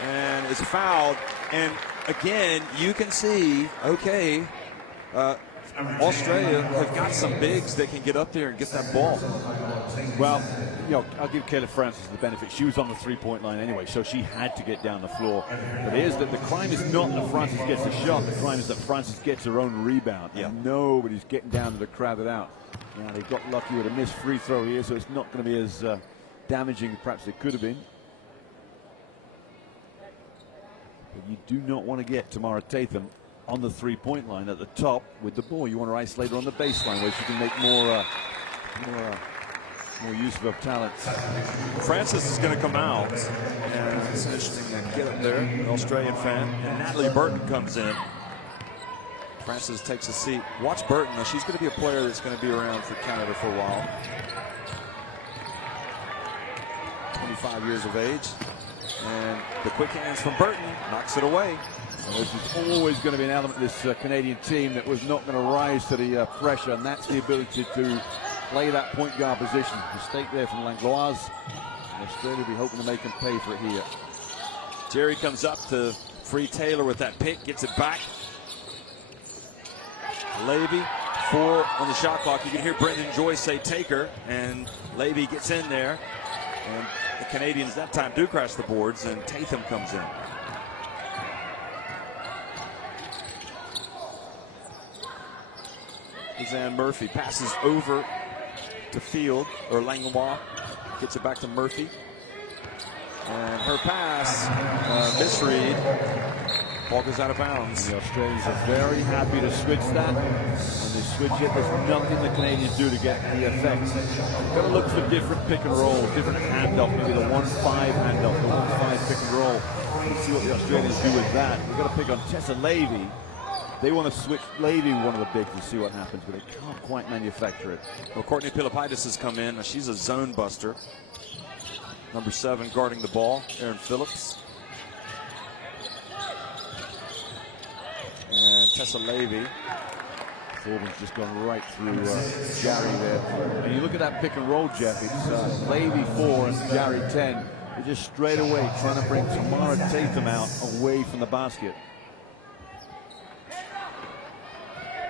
and is fouled. And again, you can see, okay, Australia have got some bigs that can get up there and get that ball. Well, you know, I'll give Kayla Francis the benefit. She was on the three-point line anyway, so she had to get down the floor. But here's the crime is not that Francis gets a shot. The crime is that Francis gets her own rebound. Yeah. And nobody's getting down to the crowded out. Now, they got lucky with a missed free throw here, so it's not going to be as damaging as perhaps it could have been. But you do not want to get Tamara Tatham on the three-point line at the top with the ball. You want to isolate her on the baseline where she can make more use of her talents. Francis is going to come out, and it's interesting to get up there, an Australian fan, and Natalie Burton comes in. Francis takes a seat. Watch Burton. Now, she's going to be a player that's going to be around for Canada for a while. 25 years of age. And the quick hands from Burton knocks it away. Well, this is always going to be an element of this Canadian team that was not going to rise to the pressure, and that's the ability to play that point guard position. Mistake there from Langlois. And Australia will be hoping to make him pay for it here. Jerry comes up to free Taylor with that pick, gets it back. Levy, 4 on the shot clock. You can hear Brendan Joyce say take her, and Levy gets in there. And the Canadians that time do crash the boards, and Tatham comes in. Lizanne Murphy passes over to Field, or Langlois gets it back to Murphy. And her pass, misread. Ball goes out of bounds. The Australians are very happy to switch that. When they switch it, there's nothing the Canadians do to get the effect. You've got to look for different pick and rolls, different handoff, maybe the 1-5 handoff, the 1-5 pick and roll. Let's see what the Australians do with that. We've got to pick on Tessa Levy. They want to switch Levy one of the bigs and see what happens, but they can't quite manufacture it. Well, Courtney Pilipaitis has come in. She's a zone buster. Number 7 guarding the ball, Erin Phillips. And Tessa Levy. Thorbur's just gone right through Jarry there. And you look at that pick and roll, Jeff. It's Levy 4 and Jarry 10. They're just straight away trying to bring Tamara Tatham out away from the basket.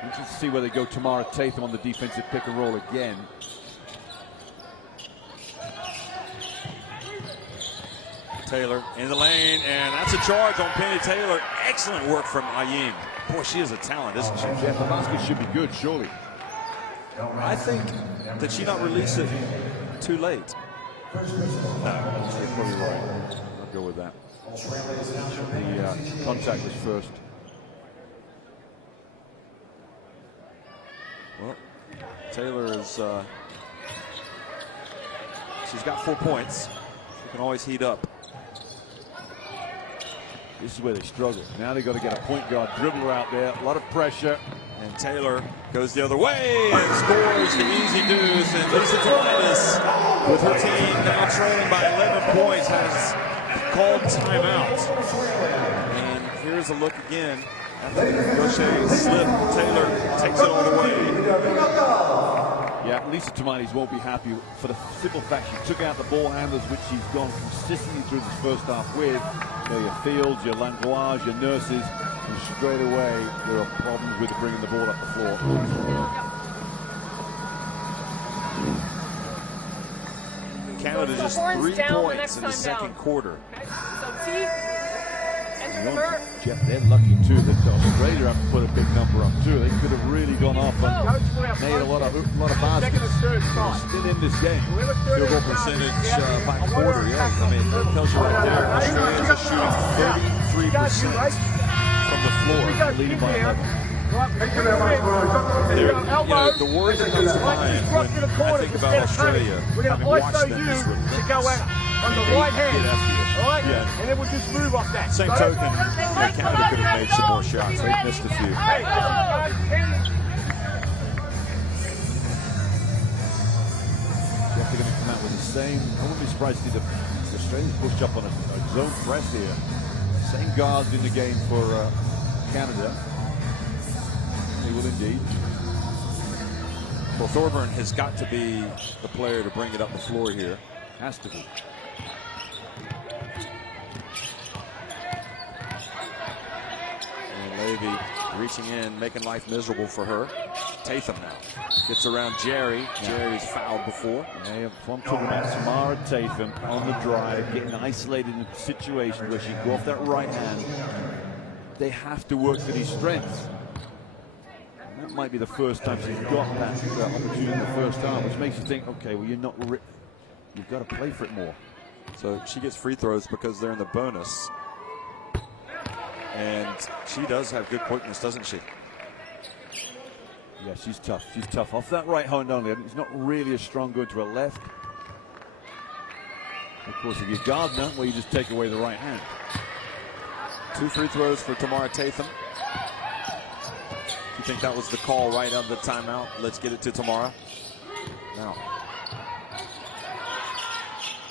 Interesting to see where they go Tamara Tatham on the defensive pick and roll again. Taylor in the lane, and that's a charge on Penny Taylor. Excellent work from Ayim. Boy, she is a talent, isn't she? Jeff, the basket should be good, surely. I think that she not release it too late. No, you're probably right. I'll go with that. The contact was first. Well, Taylor is She's got 4 points. She can always heat up. This is where they struggle. Now they've got to get a point guard dribbler out there. A lot of pressure. And Taylor goes the other way and scores the easy deuce. And Lisa Tomitis, with her team now trailing by 11 points, has called timeout. And here's a look again. After the Gaucher slip, Taylor takes it all the way. Yeah, Lisa Tomitis won't be happy for the simple fact she took out the ball handlers, which she's gone consistently through the first half with. You know, your Fields, your Langlois, your Nurses, and straight away there are problems with bringing the ball up the floor. Canada just 3 points in the second quarter. Jeff, they're lucky too that Australia have put a big number up too. They could have really gone off and made a lot of baskets. They're still in this game. Field goal percentage by quarter, yeah. I mean, that tells you right there, Australians are shooting 33% from the floor, leading by 11. You know, the word that comes to mind when I think about Australia, having watched them, is relentless. On the right hand, all right? Yeah. And then we'll just move off that. Same token, Canada could have made some more shots. They missed a few. Jeff, they're going to come out with the same. I wouldn't be surprised to see the Australians pushed up on a zone press here. Same guards in the game for Canada. They will indeed. Well, Thorburn has got to be the player to bring it up the floor here. Has to be. And Levy reaching in, making life miserable for her. Tatham now gets around Jerry. Jerry's fouled before. Yeah, I'm talking about Tamara Tatham on the drive, getting isolated in a situation where she can go off that right hand. They have to work to these strengths. And that might be the first time she's got that opportunity in the first half, which makes you think, okay, well, you've got to play for it more. So she gets free throws because they're in the bonus. And she does have good quickness, doesn't she? Yeah, she's tough. She's tough. Off that right hand only. It's not really as strong going to her left. Of course, if you're Gardner, well, you just take away the right hand. 2 free throws for Tamara Tatham. You think that was the call right out of the timeout? Let's get it to Tamara. Now,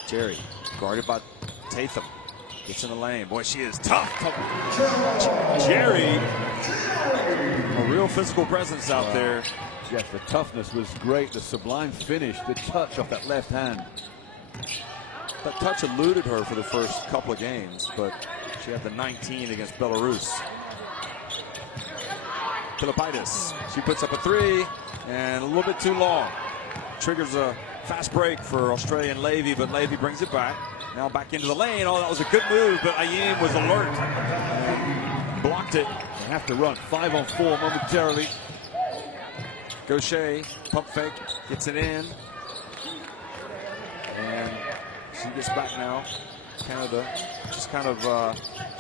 Jerry, guarded by Tatham. Gets in the lane. Boy, she is tough. Jerry, a real physical presence out there. Jeff, the toughness was great. The sublime finish, the touch off that left hand. That touch eluded her for the first couple of games, but she had the 19 against Belarus. Pilipaitis, she puts up a 3, and a little bit too long. Triggers a fast break for Australian Levy, but Levy brings it back. Now back into the lane. Oh, that was a good move, but Ayim was alert and blocked it. They have to run 5-on-4 momentarily. Gaucher, pump fake, gets it in. And she gets back now. Canada just kind of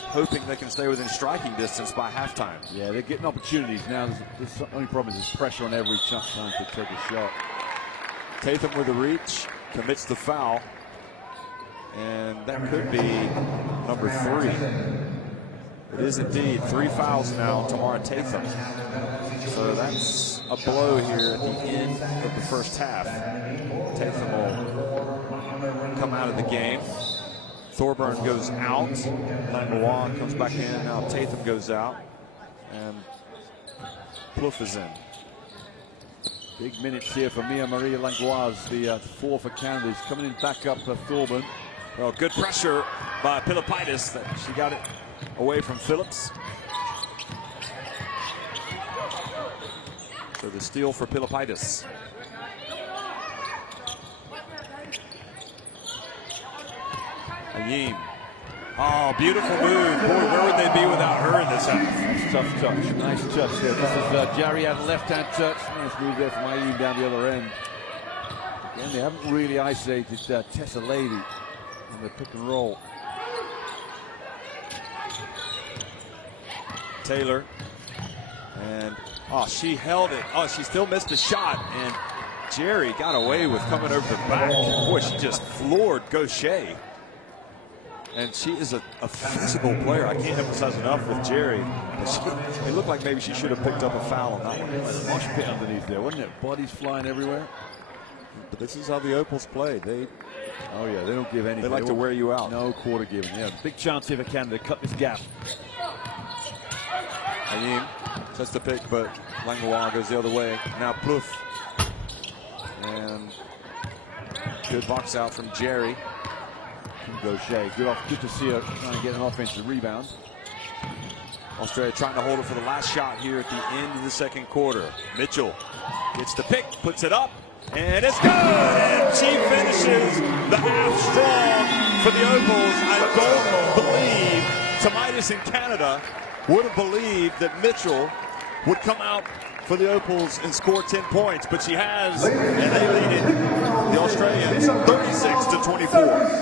hoping they can stay within striking distance by halftime. Yeah, they're getting opportunities now. The only problem is there's pressure on every time to take a shot. Tatham with the reach, commits the foul. And that could be number 3. It is indeed 3 fouls now on Tamara Tatham. So that's a blow here at the end of the first half. Tatham will come out of the game. Thorburn goes out. Langlois comes back in. Now Tatham goes out. And Plouffe is in. Big minutes here for Mia Maria Langlois, the 4 for Canada. He's coming in back up for Thorburn. Well, good pressure by Pilipaitis. She got it away from Phillips. So the steal for Pilipaitis. Ayim. Oh, beautiful move. Boy, where would they be without her in this half? That's tough touch. Nice touch there. This is Jerry had a left-hand touch. Nice move there from Ayim down the other end. Again, they haven't really isolated Tessa Levy in the pick and roll. Taylor. And, oh, she held it. Oh, she still missed the shot. And Jerry got away with coming over the back. Boy, she just floored Gaucher. And she is a physical player. I can't emphasize enough with Jerry. It looked like maybe she should have picked up a foul on that one. There's a mosh pit underneath there, wasn't it? Bodies flying everywhere. But this is how the Opals play. Oh yeah, they don't give anything. They like to wear you out. No quarter given. Yeah, big chance here for Canada to cut this gap. Ayeem sets the pick, but Langlois goes the other way. Now Plouffe. And good box out from Jerry. Gaucher, good to see her trying to get an offensive rebound. Australia trying to hold it for the last shot here at the end of the second quarter. Mitchell gets the pick, puts it up, and it's good! And she finishes the half strong for the Opals. I don't believe Tomaitis in Canada would have believed that Mitchell would come out for the Opals and score 10 points, but she has, and they lead it, the Australians 36-24.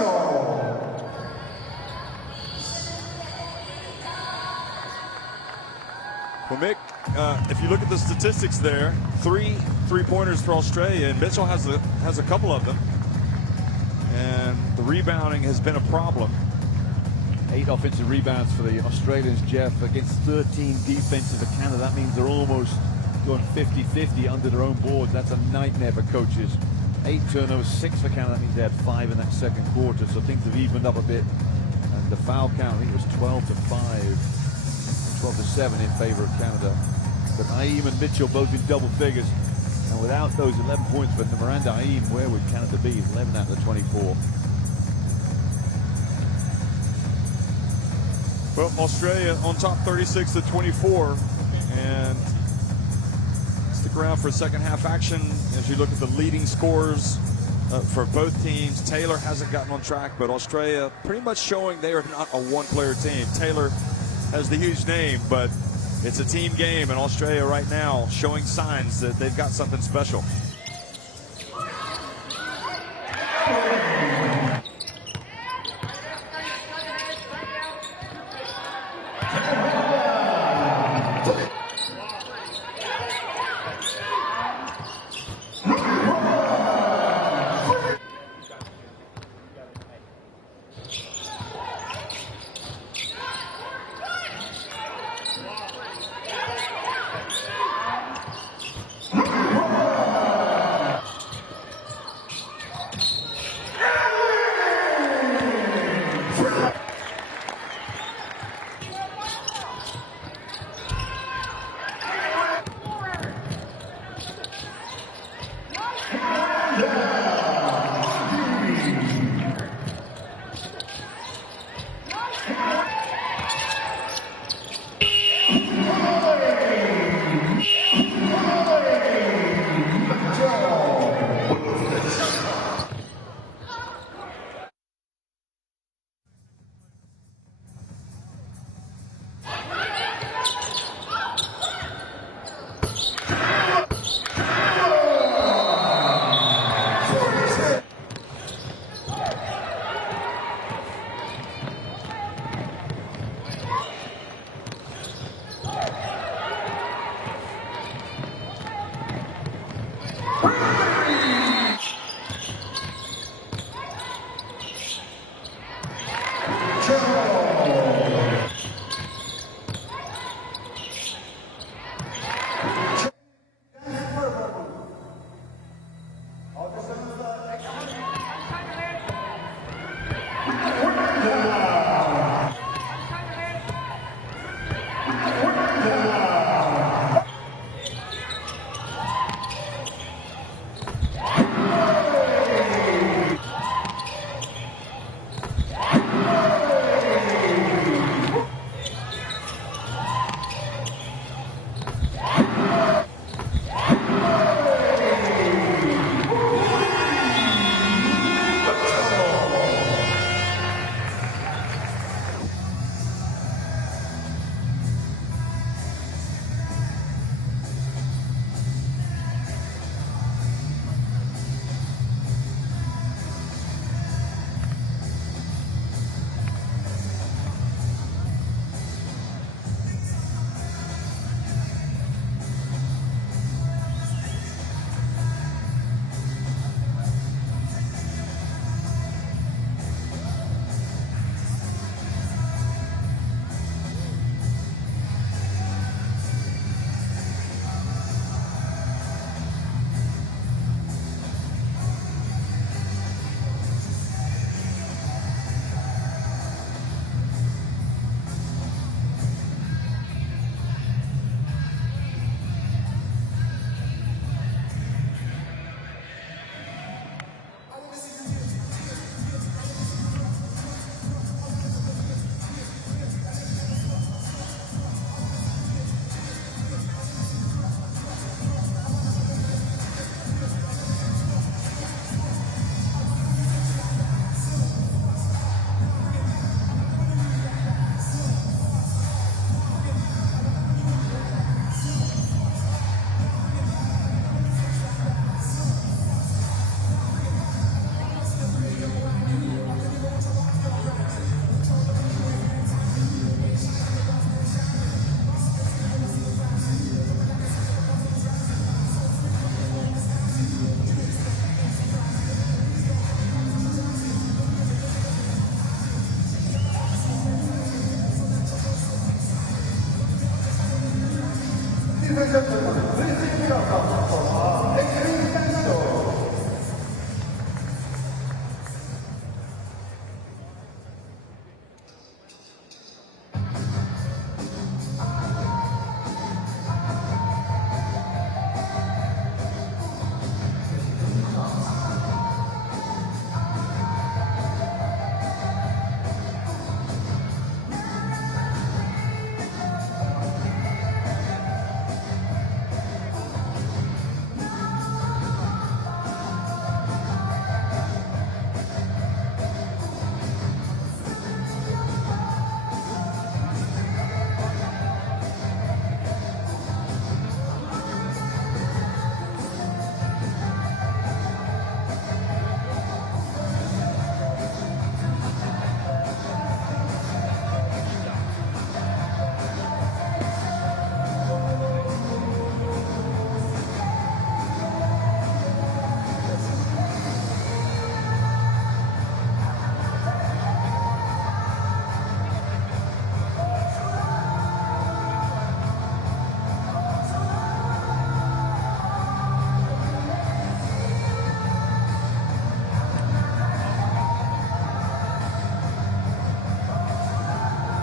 Well, Mick, if you look at the statistics there, 3 3-pointers for Australia, and Mitchell has a couple of them. And the rebounding has been a problem. 8 offensive rebounds for the Australians, Jeff, against 13 defensive for Canada. That means they're almost going 50-50 under their own boards. That's a nightmare for coaches. 8 turnovers, 6 for Canada. That means they had 5 in that second quarter, so things have evened up a bit. And the foul count, I think it was 12-5. 12-7 in favor of Canada. But Ayeem and Mitchell both in double figures. And without those 11 points for Miranda Ayeem, where would Canada be? 11 out of the 24. Well, Australia on top 36-24. And stick around for second half action as you look at the leading scorers for both teams. Taylor hasn't gotten on track, but Australia pretty much showing they are not a one-player team. Taylor has the huge name, but it's a team game, and Australia right now showing signs that they've got something special.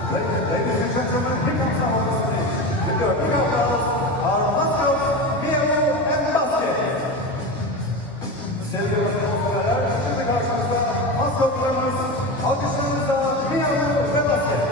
Ladies and gentlemen, here comes our stage. With your pickup girls, our mascots, piano and basket. Sevgili sporcular, şimdi karşımızda maskotlarımız, alkışlarınızla piano ve basket.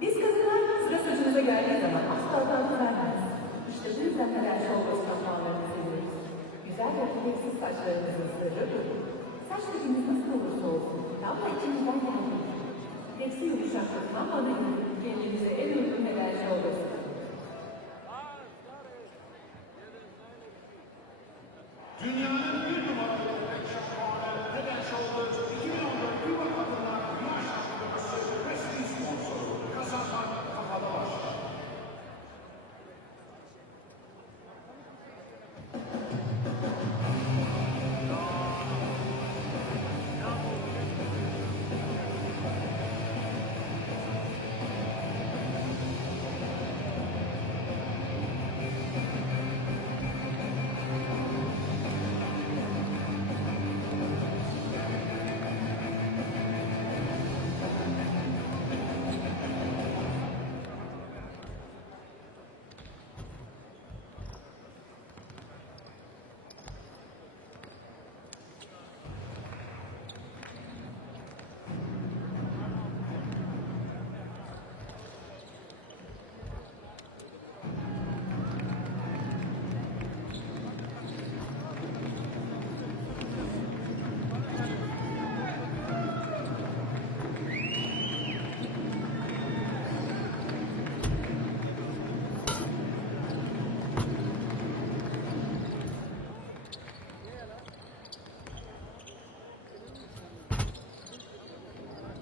Biz kadınlar sıra saçımıza geldiği zaman asla adını vermez. İşte bu yüzden neden şovbaz kapağlarını seviyoruz. Güzel ve kuleksiz saçlarımızın sırrı bu. Saç tipimiz nasıl olursa olsun, tam da içimizden geldi. Hepsi yumuşaklık, tam bana göre kendimize en uygun eden şovbazı. Dünyanın bir numaralı tek şampiyonu neden şovbaz 2014 FIBA Kadınlar Dünya Şampiyonası resmi sponsoru kazanmak kafada var.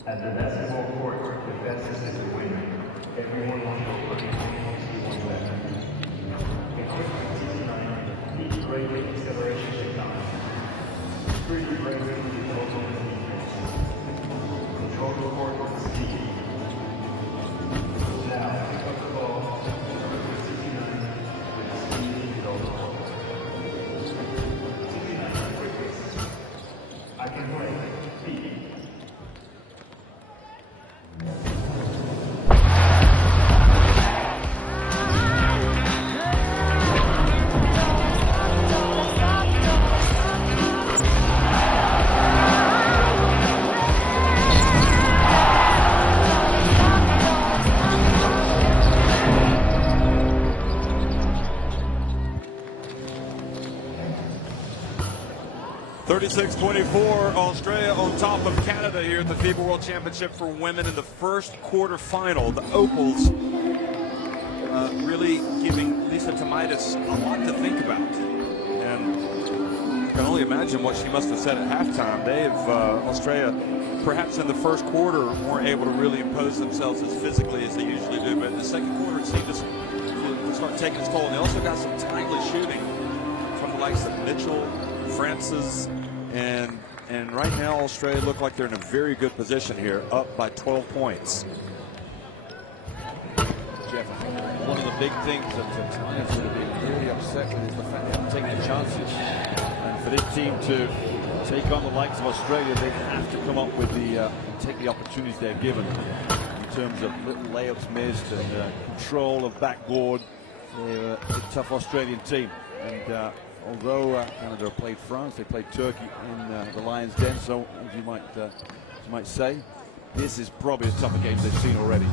At the basketball court, the fastest is the winner. Everyone wants to put in one better. Equipment 69, each great acceleration technology. Pretty great with also defense. Control the court with speed. Now, pick up the ball, number 69, with speed and over the court. 69, quickest. I can play. Speed. 36-24, Australia on top of Canada here at the FIBA World Championship for women in the first quarterfinal. The Opals really giving Lisa Tomaitis a lot to think about. And I can only imagine what she must have said at halftime. They have, Australia, perhaps in the first quarter, weren't able to really impose themselves as physically as they usually do. But in the second quarter, it seemed to start taking its toll. And they also got some timely shooting from the likes of Mitchell, Francis, and right now Australia look like they're in a very good position here, up by 12 points. Jeff, one of the big things that Tomaitis would have been really upset with is the fact they haven't taken their chances. And for this team to take on the likes of Australia, they have to come up with take the opportunities they're given in terms of little layups missed and control of backboard. They're a tough Australian team. And although Canada played France, they played Turkey in the Lions' Den, so as you might say, this is probably a tougher game they've seen already.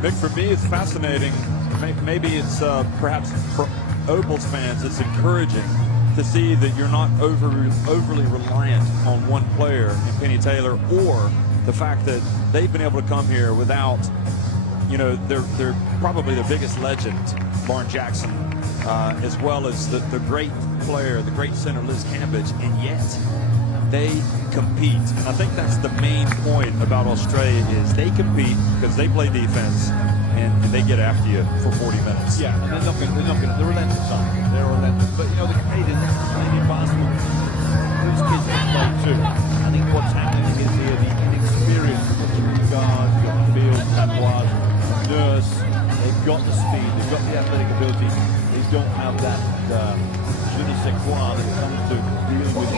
Mick, for me, it's fascinating. Maybe it's perhaps for Opals fans, it's encouraging to see that you're not overly reliant on one player in Penny Taylor, or the fact that they've been able to come here without, you know, they're probably the biggest legend, Lauren Jackson, as well as the great player, the great center Liz Cambridge, and yet they compete. And I think that's the main point about Australia is they compete because they play defense and they get after you for 40 minutes. Yeah, and they're relentless on it. They're relentless. But you know, the Canadian basketball, these kids can play too. I think what's happening is here the inexperience of the guards, you've got the field, Lavoie, Nurse. They've got the speed, they've got the athletic ability. They don't have that je ne sais quoi that comes to dealing with the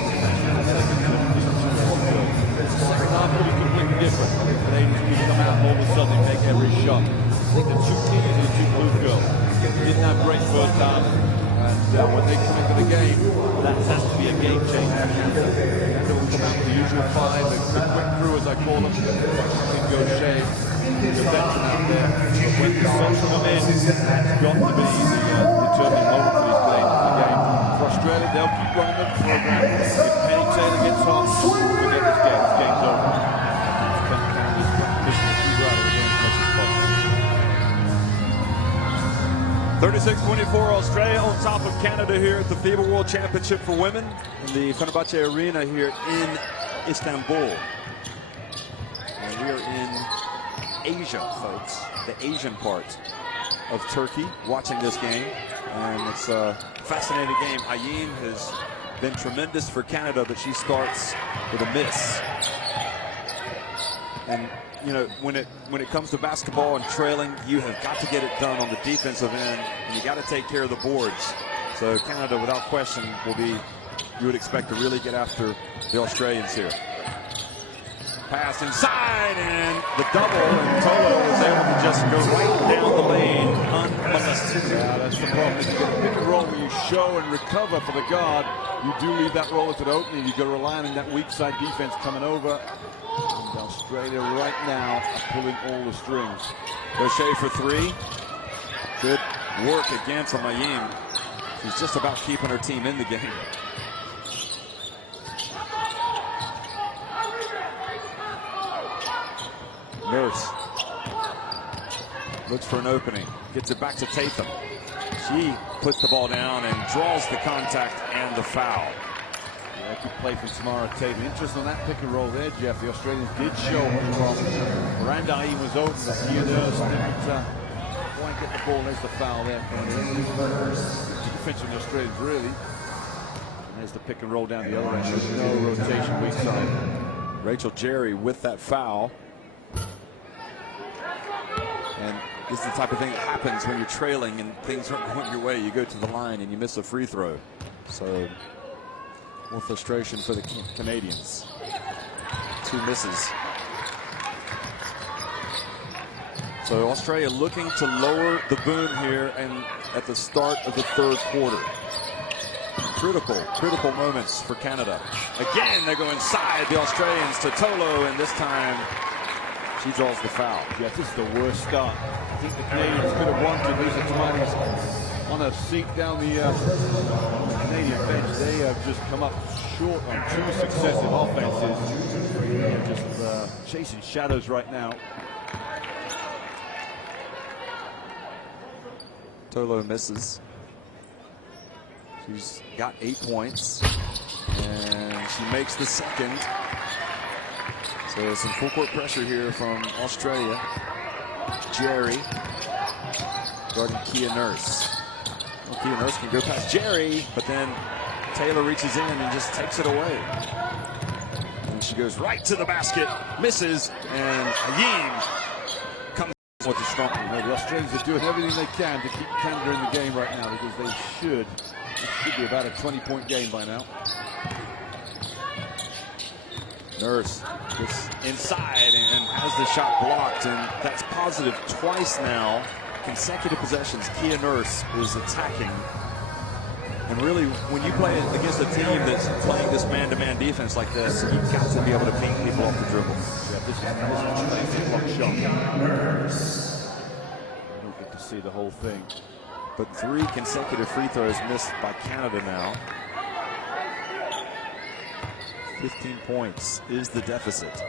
second half will be completely different. The Canadians can come out all of a sudden and make every shot. I think the two teams and the two blue girls didn't have great first half, and when they come into the game, that has to be a game changer. They will come out with the usual five, the quick crew as I call them, Kingo Shea, the veteran out there. But when the Suns come in, that's got to be the determining moment for these Canadians in the game. For Australia, they'll keep running the program. If Penny Taylor gets hot, forget this game. This game's over. Canada's mission to keep out of the game as much as possible. 36-24, Australia on top of Canada here at the FIBA World Championship for women in the Fenerbahce Arena here in Istanbul. And we are in Asia, folks, the Asian part of Turkey, watching this game. And it's a fascinating game. Ayin has been tremendous for Canada, but she starts with a miss. And you know, when it comes to basketball and trailing, you have got to get it done on the defensive end, and you got to take care of the boards. So Canada, without question, will be, you would expect to really get after the Australians here. Pass inside, and the double, and Tolo was able to just go right down the lane unmolested. Yeah, that's the problem. If you get a pick and roll where you show and recover for the guard, you do leave that roller to the opening. You've got to rely on that weak side defense coming over. And Australia right now are pulling all the strings. Gaucher for three. Good work again from Ayin. She's just about keeping her team in the game. Nurse looks for an opening, gets it back to Tatham. She puts the ball down and draws the contact and the foul. Yeah, good play from Samara Tatham. Interesting on that pick and roll there, Jeff. The Australians did show much problem. Miranda Ayin was open, but Nurse didn't quite get the ball. There's the foul there. Defense from the Australians, really. And there's the pick and roll down the other end. There's no rotation weak side. Rachel Jerry with that foul. And this is the type of thing that happens when you're trailing and things aren't going your way. You go to the line and you miss a free throw. So more frustration for the Canadians. Two misses. So Australia looking to lower the boom here and at the start of the third quarter. Critical moments for Canada. Again, they go inside the Australians to Tolo, and this time she draws the foul. Yeah, this is the worst start. I think the Canadians could have won to lose it to on a seat down the Canadian bench. They have just come up short on 2 successive offenses. They're just chasing shadows right now. Tolo misses. She's got 8 points, and she makes the second. So some full court pressure here from Australia. Jerry guarding Kia Nurse. Well, Kia Nurse can go past Jerry, but then Taylor reaches in and just takes it away. And she goes right to the basket, misses, and Ayim comes with the strong. The Australians are doing everything they can to keep Canada in the game right now, because they should. It should be about a 20-point game by now. Nurse gets inside and has the shot blocked, and that's positive twice now. Consecutive possessions. Kia Nurse is attacking. And really, when you play against a team that's playing this man-to-man defense like this, you've got to be able to ping people off the dribble. Yeah, this is a block shot. You don't get to see the whole thing. But 3 consecutive free throws missed by Canada now. 15 points is the deficit.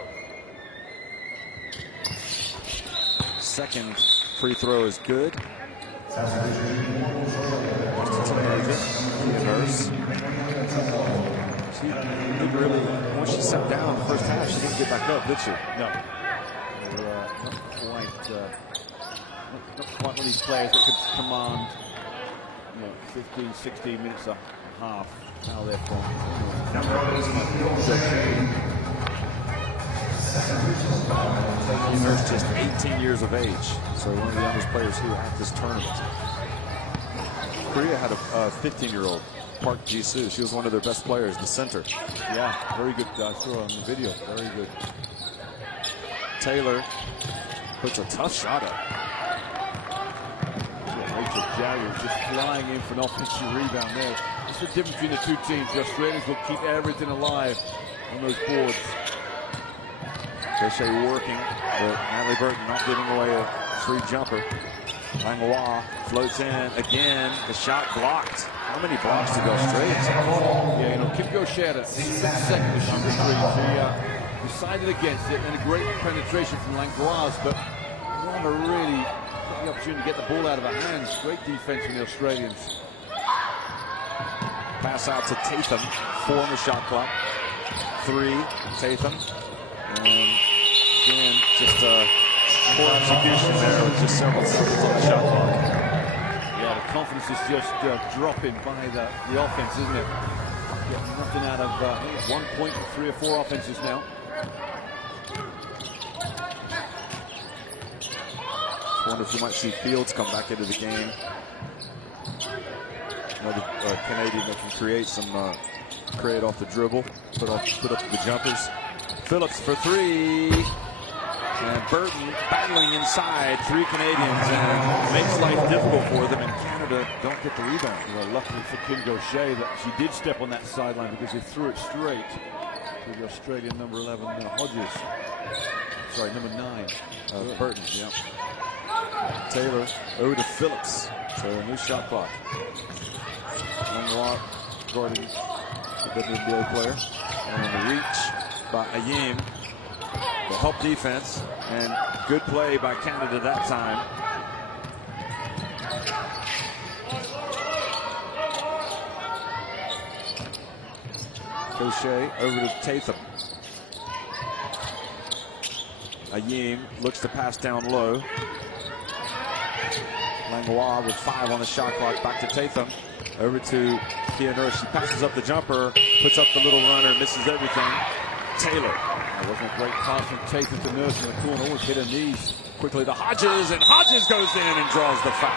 Second free throw is good. Nurse. She didn't really, once she sat down in the first half, she didn't get back up, did she? No. Not quite one of these players that could command 15, 16 minutes a half. Now they're from. Nurse just 18 years of age, so one of the youngest players here at this tournament. Korea had a 15-year-old, Park Ji-soo. She was one of their best players, the center. Yeah, very good. I saw her on the video. Very good. Taylor puts a tough shot up. Rachel Jagger just flying in for an offensive rebound there. That's the difference between the 2 teams. The Australians will keep everything alive on those boards. Gaucher working, but Natalie Burton not giving away a free jumper. Langlois floats in again. The shot blocked. How many blocks did the Australians have? Yeah, Kim Gaucher had a split second to shoot the three. She decided against it, and a great penetration from Langlois, but Rama really got the opportunity to get the ball out of her hands. Great defense from the Australians. Pass out to Tatham. 4 on the shot clock. 3, Tatham. And again, just poor execution there with just several seconds on the shot clock. Yeah, the confidence is just dropping by the offense, isn't it? Getting nothing out of 1 point and 3 or 4 offenses now. I wonder if you might see Fields come back into the game. Another Canadian that can create off the dribble, put up the jumpers. Phillips for 3, and Burton battling inside. 3 Canadians, and makes life difficult for them, and Canada don't get the rebound. Well, luckily for Kim Gaucher that she did step on that sideline, because they threw it straight to the Australian number 11, Hodges. Sorry, number 9, Burton. Yeah. Taylor over to Phillips. So a new shot clock. Langlois guarding the WNBA player, and the reach by Ayim. The help defense, and good play by Canada that time. Gaucher over to Tatham. Ayim looks to pass down low. Langlois with 5 on the shot clock. Back to Tatham. Over to Kia Nurse. She passes up the jumper, puts up the little runner, misses everything. Taylor. That wasn't a great pass from Tatham to Nurse in the corner. Always hit her knees. Quickly to Hodges, and Hodges goes in and draws the foul.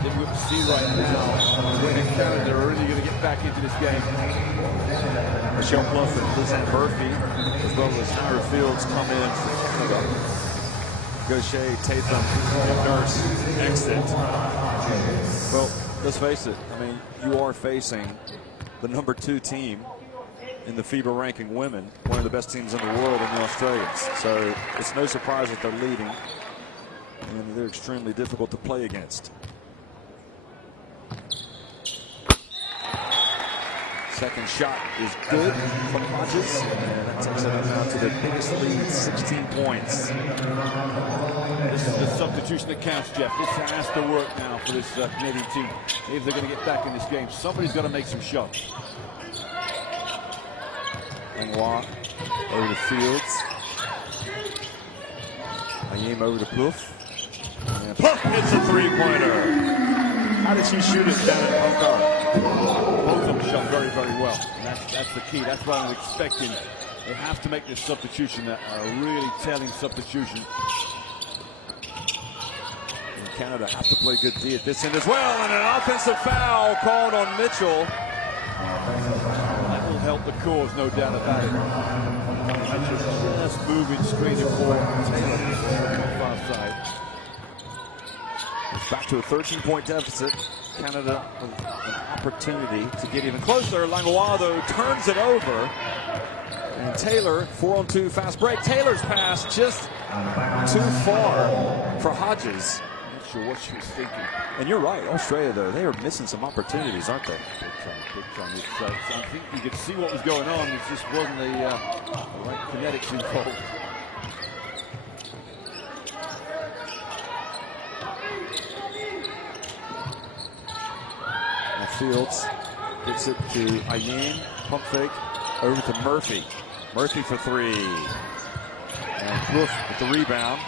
Difficult to see right now when Canada are really going to get back into this game. Michelle Bluff and Lizanne Murphy, as well as Tyra Fields, come in for Canada. Gaucher, Tatham, and Nurse exit. Well, let's face it. I mean, you are facing the number 2 team in the FIBA ranking women, one of the best teams in the world in the Australians. So it's no surprise that they're leading, and they're extremely difficult to play against. Second shot is good from Hodges, and that takes it up now to the biggest lead, 16 points. This is the substitution that counts, Jeff. This has to work now for this Canadian team if they're going to get back in this game. Somebody's got to make some shots. Langlois over to Fields. Ayim over to Plouffe. And Plouffe hits a three-pointer. How did she shoot it down at Oakar? Both of them shot very, very well. And that's the key. That's what I'm expecting. They have to make this substitution a really telling substitution. And Canada have to play good D at this end as well. And an offensive foul called on Mitchell. That will help the cause, no doubt about it. Just moving, screening for Taylor on the far side. It's back to a 13-point deficit. Canada with an opportunity to get even closer. Langlois, though, turns it over. And Taylor, 4-on-2 fast break. Taylor's pass just too far for Hodges. Not sure what she was thinking. And you're right, Australia, though, they are missing some opportunities, aren't they? Big time. I think you could see what was going on. It just wasn't the right kinetics involved. Fields gets it to Ayim, pump fake, over to Murphy. Murphy for three. And Plouffe with the rebound.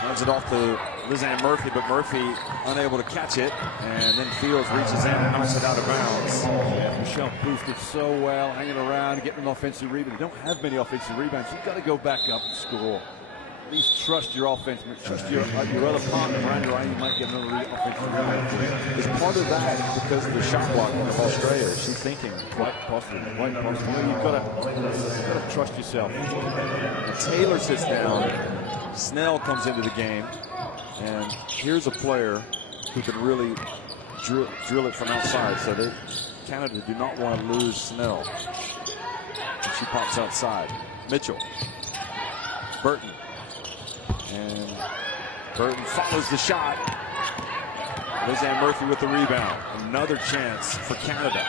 Hands it off to Lizanne Murphy, but Murphy unable to catch it. And then Fields reaches in and knocks it out of bounds. Yeah, Michelle Plouffe did so well, hanging around, getting an offensive rebound. They don't have many offensive rebounds. You've got to go back up and score. At least trust your offense, trust your other partner around you, you might get another offensive rebound. Is part of that because of the shot blocking of Australia? Is she thinking? Quite possibly. You've got to trust yourself. And Taylor sits down. Snell comes into the game. And here's a player who can really drill it from outside. So Canada do not want to lose Snell. And she pops outside. Mitchell. Burton. And Burton follows the shot. Lizanne Murphy with the rebound. Another chance for Canada.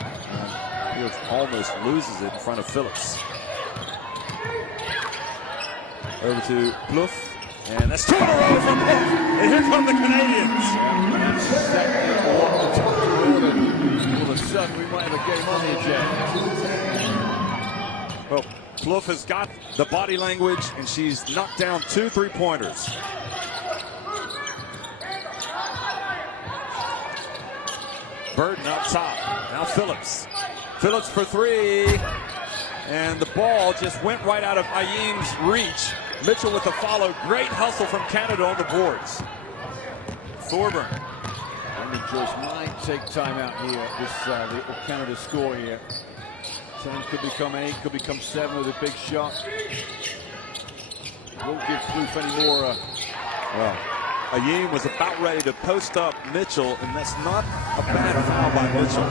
And Fields almost loses it in front of Phillips. Over to Plouffe. And that's two in a row from Plouffe. And here come the Canadians. All of a sudden, we might have a game on here, Jeff. Well, Plouffe has got the body language, and she's knocked down 2 3-pointers. Burton up top. Now Phillips. Phillips for three. And the ball just went right out of Ayim's reach. Mitchell with the follow. Great hustle from Canada on the boards. Thorburn. Amy Joyce might take time out here. The Canada score here. 10 could become 8, could become 7 with a big shot. Won't give Plouffe any more. Well, Ayim was about ready to post up Mitchell, and that's not a bad foul by Mitchell.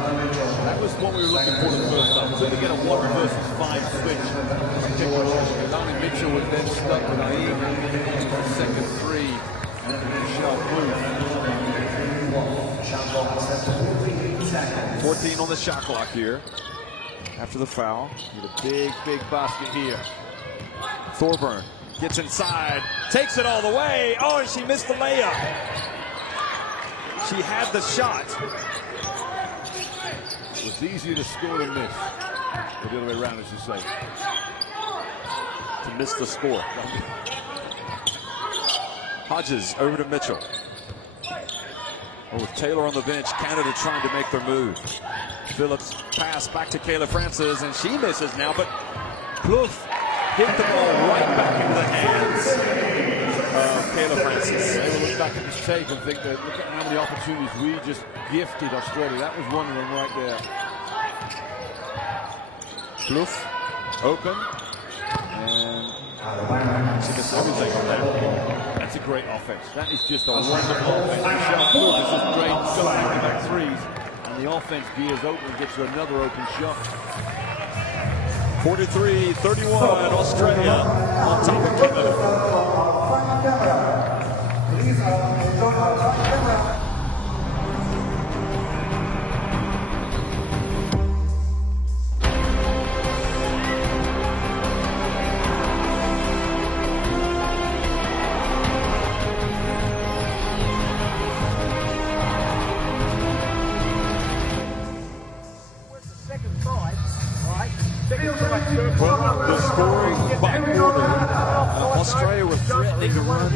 That was what we were looking for the first time. Could we get a 1 versus 5 switch? Donnie Mitchell was then stuck with Ayim. The second three. And Michelle Plouffe. 14 on the shot clock here. After the foul. With a big, big basket here. Thorburn gets inside, takes it all the way. Oh, and she missed the layup. She had the shot. It was easier to score than miss. Or the other way around, as you say. To miss the score. Hodges over to Mitchell. Oh, with Taylor on the bench, Canada trying to make their move. Phillips pass back to Kayla Francis, and she misses now, but Plouffe hit the ball right back into the hands of Kayla Francis. They will look back at this tape and think that look at how many opportunities we just gifted Australia. That was one of them right there. Plouffe open, and she missed everything on that. That's a great offense. That is just a wonderful offense. Michelle Plouffe is just great. She's got back-to-back threes. And And the offense gears open and gets another open shot. 43-31, Australia on top of Canada. Please enjoy our camera. Well, the scoring by quarter, Australia were threatening to run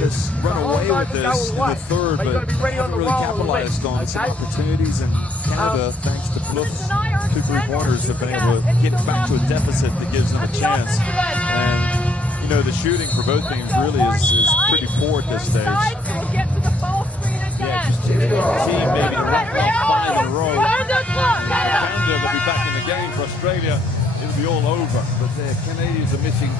away with this in the third, but haven't really capitalized on some opportunities. And Canada, thanks to Bluff's 2 3-pointers, have been able to get back to a deficit that gives them a chance. And you know, the shooting for both teams really is pretty poor at this stage. Yeah, just team maybe to wrap up 5 in a row. Canada will be back in the game. For Australia, it'll be all over. But the Canadians are missing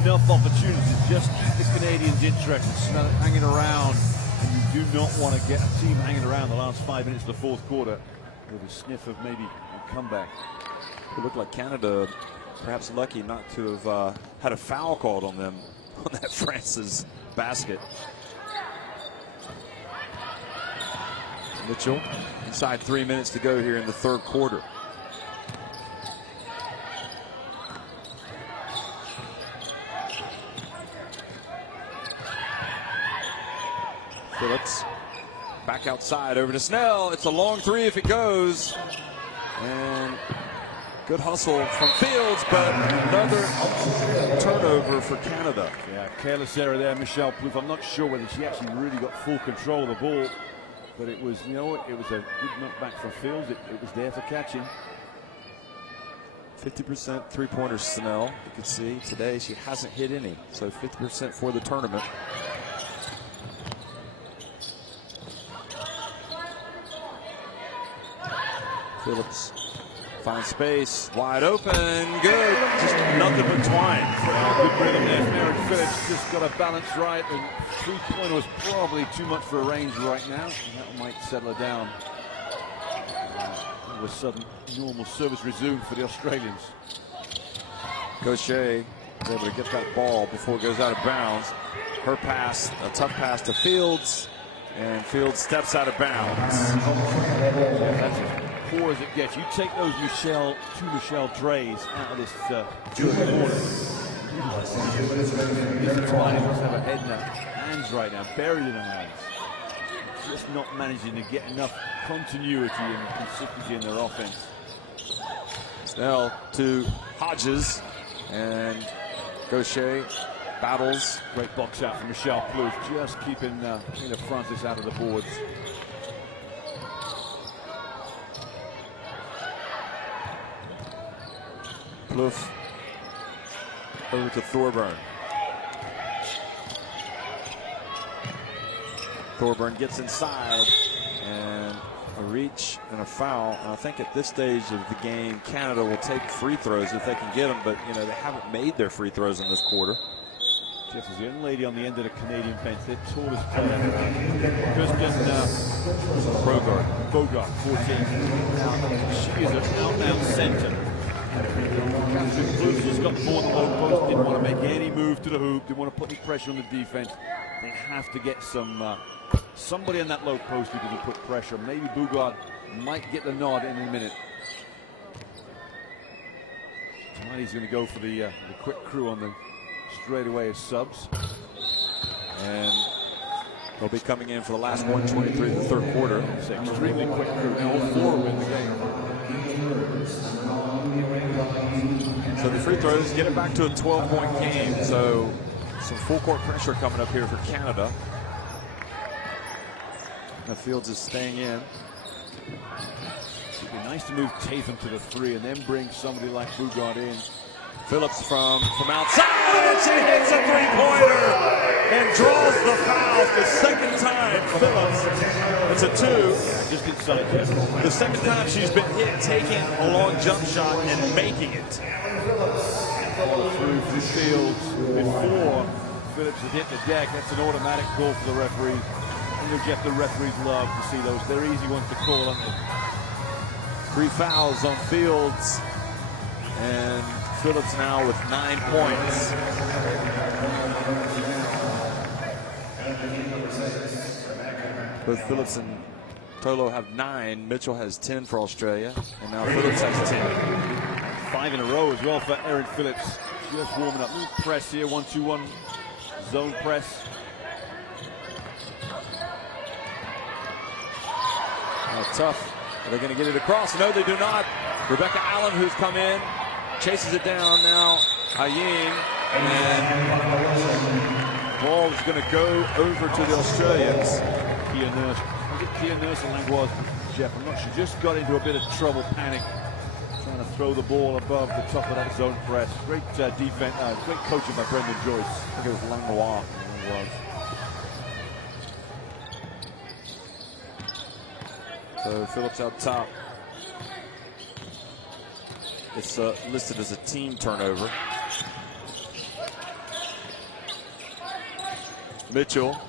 enough opportunities to just keep the Canadians interested, hanging around. And you do not want to get a team hanging around the last 5 minutes of the fourth quarter with a sniff of maybe a comeback. It looked like Canada perhaps lucky not to have had a foul called on them on that France's basket. Mitchell, inside 3 minutes to go here in the third quarter. Phillips back outside over to Snell. It's a long 3 if it goes. And good hustle from Fields, but another turnover for Canada. Yeah, careless error there, Michelle Plouffe. I'm not sure whether she actually really got full control of the ball, but it was, you know, it was a good knockback from Fields. It was there for catching. 50% three-pointer Snell. You can see today she hasn't hit any, so 50% for the tournament. Phillips finds space, wide open, good, just nothing but twine. Good rhythm there from Erin Phillips, just got a balance right, and 3-pointer was probably too much for a range right now, and that might settle her down. All of a sudden, normal service resumed for the Australians. Gaucher is able to get that ball before it goes out of bounds. Her pass, a tough pass to Fields, and Fields steps out of bounds. Yeah, that's as poor as it gets. You take those two Michelle Dreys out of this third quarter. Twine must have her head in her hands right now, buried in her hands. Just not managing to get enough continuity and consistency in their offense. Snell to Hodges, and Gaucher battles. Great box out from Michelle Plouffe, just keeping Tina Francis out of the boards. Plouffe over to Thorburn. Thorburn gets inside, and a reach and a foul. And I think at this stage of the game, Canada will take free throws if they can get them, but you know, they haven't made their free throws in this quarter. Jeff, is the young lady on the end of the Canadian bench, their tallest player, Kirsten Bogart, 14. Now, she is an out-and-out center. Plouffe just got the ball in the low post, didn't want to make any move to the hoop, didn't want to put any pressure on the defense. They have to get somebody in that low post who can put pressure. Maybe Bogart might get the nod in a minute. Tonight he's going to go for the quick crew on the straightaway as subs. And they'll be coming in for the last 1:23 of the third quarter. It's an extremely quick crew. Now all 4 win the game. So the free throws get it back to a 12-point game. So some full court pressure coming up here for Canada. The Fields is staying in. It'd be nice to move Tatham to the 3 and then bring somebody like Bogart in. Phillips from outside, and she hits a three-pointer and draws the foul the second time. Phillips, it's a 2. Yeah, just inside, yes. The second time she's been hit, taking a long jump shot and making it. Follow through for Fields before Phillips had hit the deck. That's an automatic call for the referee. You know, Jeff, the referees love to see those. They're easy ones to call, aren't they? 3 fouls on Fields, and Phillips now with 9 points. Both Phillips and Tolo have 9. Mitchell has 10 for Australia, and now Phillips has 10. 5 in a row as well for Erin Phillips. Just warming up. Little press here, 1-2-1 zone press. Tough. Are they going to get it across? No, they do not. Rebecca Allen, who's come in, chases it down now. Ayeen, and ball is going to go over to the Australians. Kia Nurse. Was it Kia Nurse and Langlois, Jeff? I'm not sure. Just got into a bit of trouble, panic, trying to throw the ball above the top of that zone press. Great defense, great coaching by Brendan Joyce. I think it was Langlois. So Phillips out top. It's listed as a team turnover. Mitchell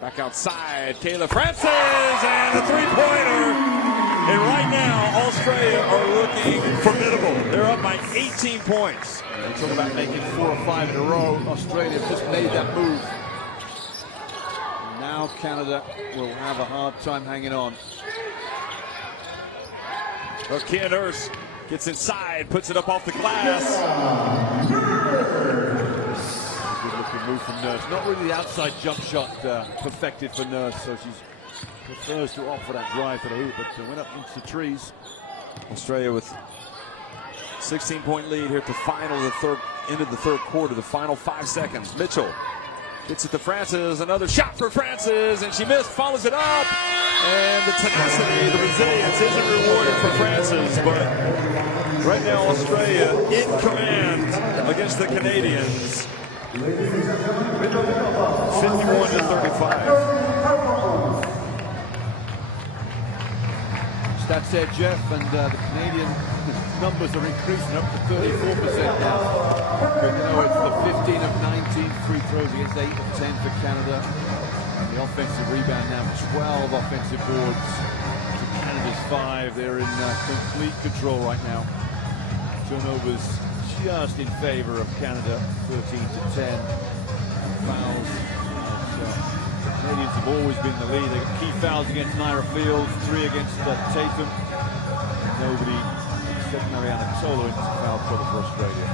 back outside. Kayla Francis and the three-pointer. And right now, Australia are looking formidable. They're up by 18 points. They talk about making 4 or 5 in a row. Australia just made that move. Now Canada will have a hard time hanging on. Well, Kia Nurse gets inside, puts it up off the glass. Good looking move from Nurse. Not really the outside jump shot perfected for Nurse, so she prefers to opt for that drive to the hoop, but went up into the trees. Australia with 16-point lead here at the end of the third quarter, the final 5 seconds. Mitchell gets it to Francis, another shot for Francis, and she missed, follows it up, and the tenacity, the resilience isn't rewarded for Francis, but right now Australia in command against the Canadians. 51-35. Stats there, Jeff, and the Canadian numbers are increasing up to 34% now. But, you know, it's the 15 of 19 free throws against 8 of 10 for Canada. And the offensive rebound now, 12 offensive boards to Canada's 5. They're in complete control right now. Turnovers just in favor of Canada, 13-10. Fouls. The Canadians have always been the lead. They got key fouls against Naira Fields, 3 against Tatum. Nobody except Mariana Tolo into foul trouble for Australia.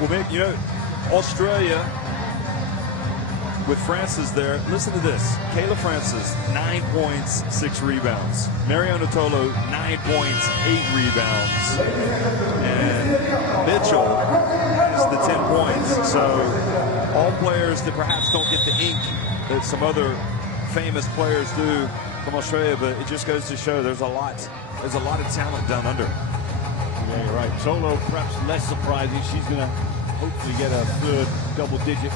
Well, you know, Australia with Francis there. Listen to this. Kayla Francis, 9 points, 6 rebounds. Mariana Tolo, 9 points, 8 rebounds. And Mitchell has the 10 points. So all players that perhaps don't get the ink that some other famous players do from Australia, but it just goes to show there's a lot of talent down under. Yeah, you're right. Tolo perhaps less surprising. She's going to hopefully get a third double-digit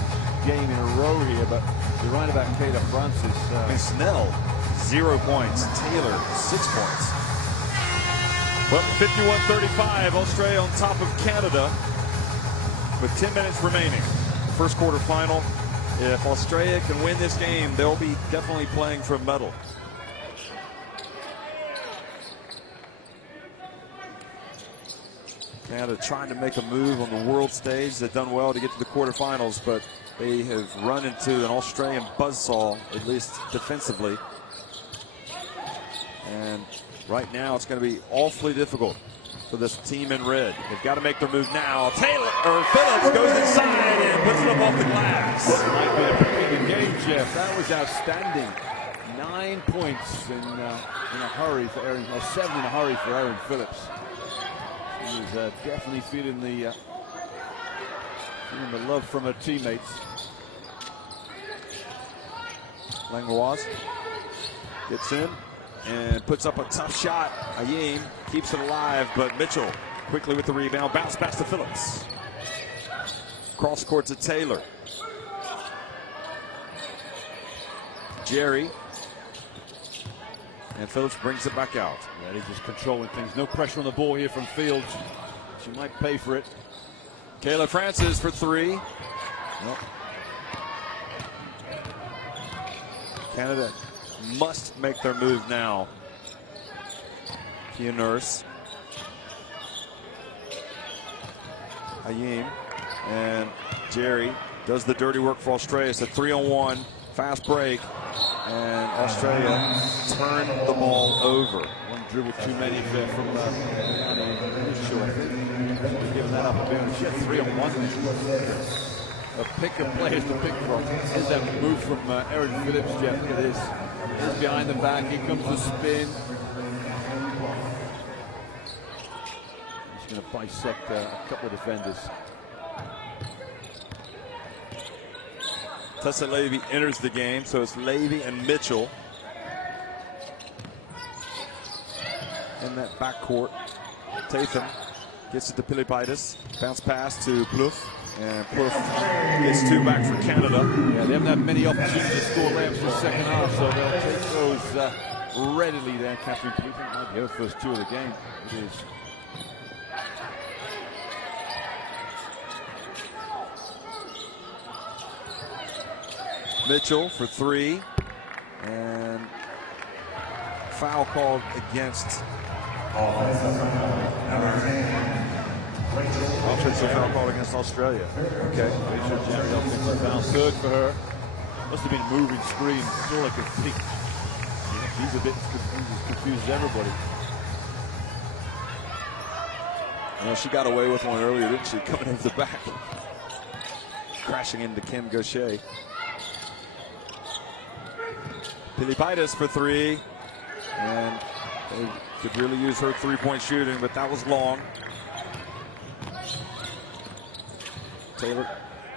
game in a row here, but you're right about Kayla Francis. And Snell, 0 points. Taylor, 6 points. Well, 51-35, Australia on top of Canada with 10 minutes remaining. First quarter final. If Australia can win this game, they'll be definitely playing for a medal. Canada trying to make a move on the world stage. They've done well to get to the quarterfinals, but they have run into an Australian buzzsaw, at least defensively. And right now it's going to be awfully difficult for this team in red. They've got to make their move now. Phillips goes inside and puts it up off the glass. Might be a pretty good game, Jeff. That was outstanding. 9 points in a hurry for Erin, or 7 in a hurry for Erin Phillips. She's definitely feeling the love from her teammates. Langlois gets in and puts up a tough shot. Ayeen keeps it alive, but Mitchell quickly with the rebound. Bounce pass to Phillips. Cross court to Taylor. Jerry. And Phillips brings it back out. Yeah, he's just controlling things. No pressure on the ball here from Fields. She might pay for it. Kayla Francis for three. Nope. Canada must make their move now. Kia Nurse. Hayim and Jerry does the dirty work for Australia. It's a 3-on-1 fast break. And Australia turned the ball over. One dribble too many there from Mitchell, I think. She's giving that up a bit. She had 3-on-1 there. A pick of players to pick from. Here's that move from Erin Phillips, Jeff. Look at this. He's behind the back. Here comes the spin. She's going to bisect a couple of defenders. Tessa Levy enters the game, so it's Levy and Mitchell in that backcourt. Tatham gets it to Pilipaitis. Bounce pass to Plouffe, and Plouffe gets two back for Canada. Yeah, they haven't had many opportunities to score layups for the second half, so they'll take those readily there. Catherine Plouffe might be her first two of the game. It is. Mitchell for three, and foul called against offensive foul called against Australia. Okay. Rachel Jerry offensive foul, third for her. Must have been a moving screen. That's all I can think. He's a bit confused everybody. Well, she got away with one earlier, didn't she? Coming into the back, crashing into Kim Gaucher. Pilipaitis for three, and they could really use her three-point shooting, but that was long. Taylor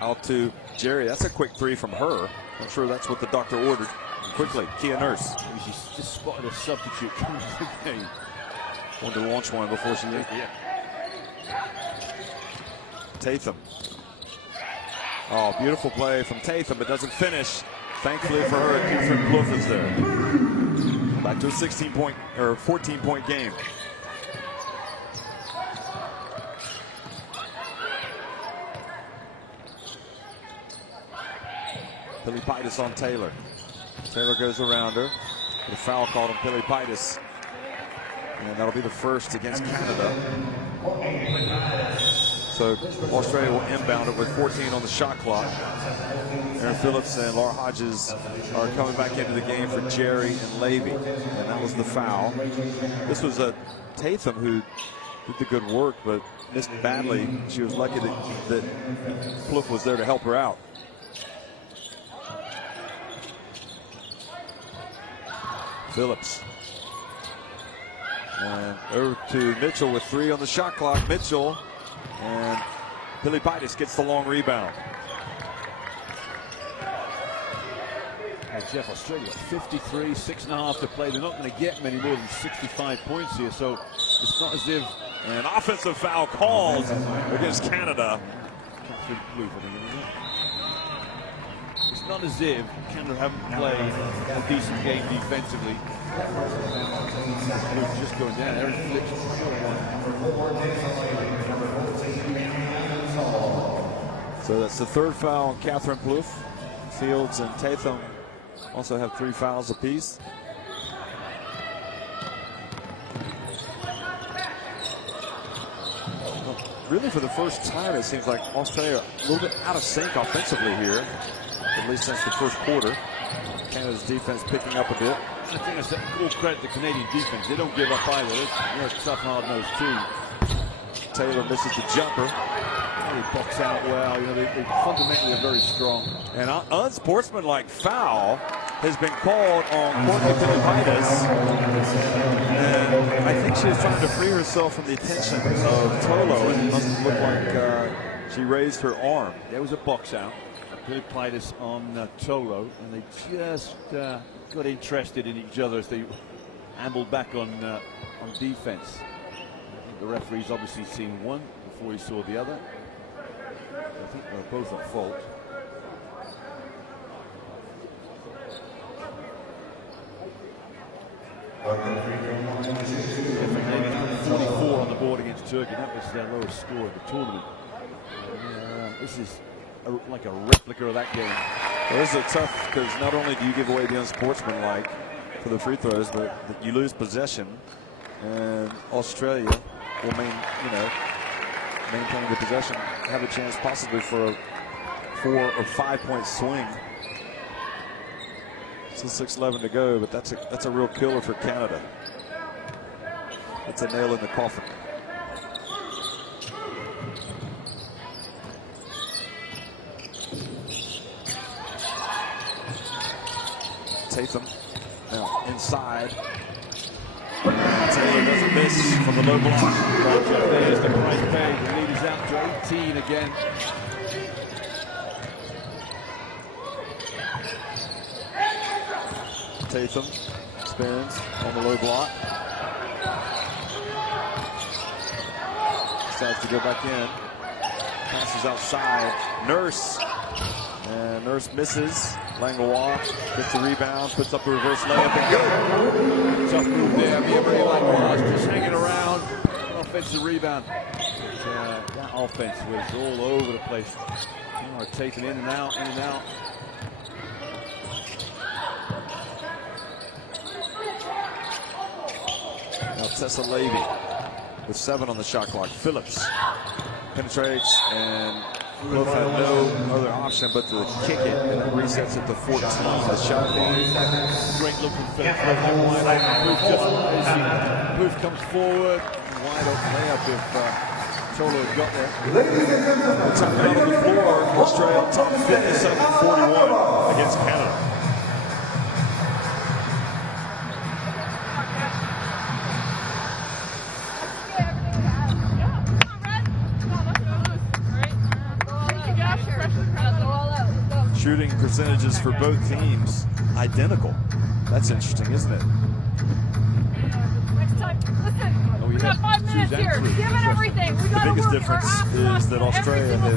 out to Jerry. That's a quick three from her. I'm sure that's what the doctor ordered. Quickly, Kia Nurse. Maybe she's just spotted a substitute coming to the game. Wanted to launch one before she did. Yeah. Tatham. Oh, beautiful play from Tatham, but doesn't finish. Thankfully for her, Catherine Plouffe is there. Back to a 16-point or 14-point game. Pilipaitis on Taylor. Taylor goes around her. The foul called on Pilipaitis. And that'll be the first against Canada. So Australia will inbound it with 14 on the shot clock. Erin Phillips and Laura Hodges are coming back into the game for Jerry and Levy. And that was the foul. This was a Tatham who did the good work, but missed badly. She was lucky that Plouffe was there to help her out. Phillips. And over to Mitchell with three on the shot clock. Mitchell, and Pilipaitis gets the long rebound. Jeff, Australia 53, 6.5 to play. They're not going to get many more than 65 points here, so it's not as if... An offensive foul called against Canada. It's not as if Canada haven't played a decent game defensively. They're just going down. Erin Phillips. So that's the third foul on Catherine Plouffe. Fields and Tatham also have 3 fouls apiece. Really, for the first time, it seems like Australia a little bit out of sync offensively here, at least since the first quarter. Canada's defense picking up a bit. I think that's all credit to Canadian defense. They don't give up either. They're a tough, hard-nosed team. Taylor misses the jumper. They box out well. You know, they fundamentally are very strong. An unsportsmanlike foul has been called on Courtney Pilipaitis. And I think she was trying to free herself from the attention of Tolo. And it must look like she raised her arm. There was a box out. Pilipaitis on Tolo, and they just got interested in each other as they ambled back on defense. The referee's obviously seen one before he saw the other. I think they're both at fault. Yeah, 44 on the board against Turkey. That was their lowest score of the tournament. This is like a replica of that game. Well, this is tough because not only do you give away the unsportsmanlike for the free throws, but you lose possession, and Australia will maintain the possession, have a chance possibly for a 4 or 5 point swing. Still 6:11 to go, but that's a real killer for Canada. It's a nail in the coffin. Tatum now inside. Taylor doesn't miss from the low block. There's the price paid. The lead is out to 18 again. Tatum spins on the low block. Decides to go back in. Passes outside. Nurse. And Nurse misses. Langlois gets the rebound, puts up a reverse layup and good. Tough move there. I mean, everybody Langlois just hanging around. Offensive rebound. But, that offense was all over the place. Taken in and out, in and out. Now Tessa Levy with 7 on the shot clock. Phillips penetrates and both had no other option but to kick it, and it resets it to 14. The shot clock. Great look from Phillips. Booth comes forward. Wide open layup if Tolo had got there. The time out on the floor. Australia top 57-41 against Canada. Shooting percentages for both teams identical. That's interesting, isn't it? Next time, listen, we got 5 minutes here. Give it everything. We The biggest difference is that Australia has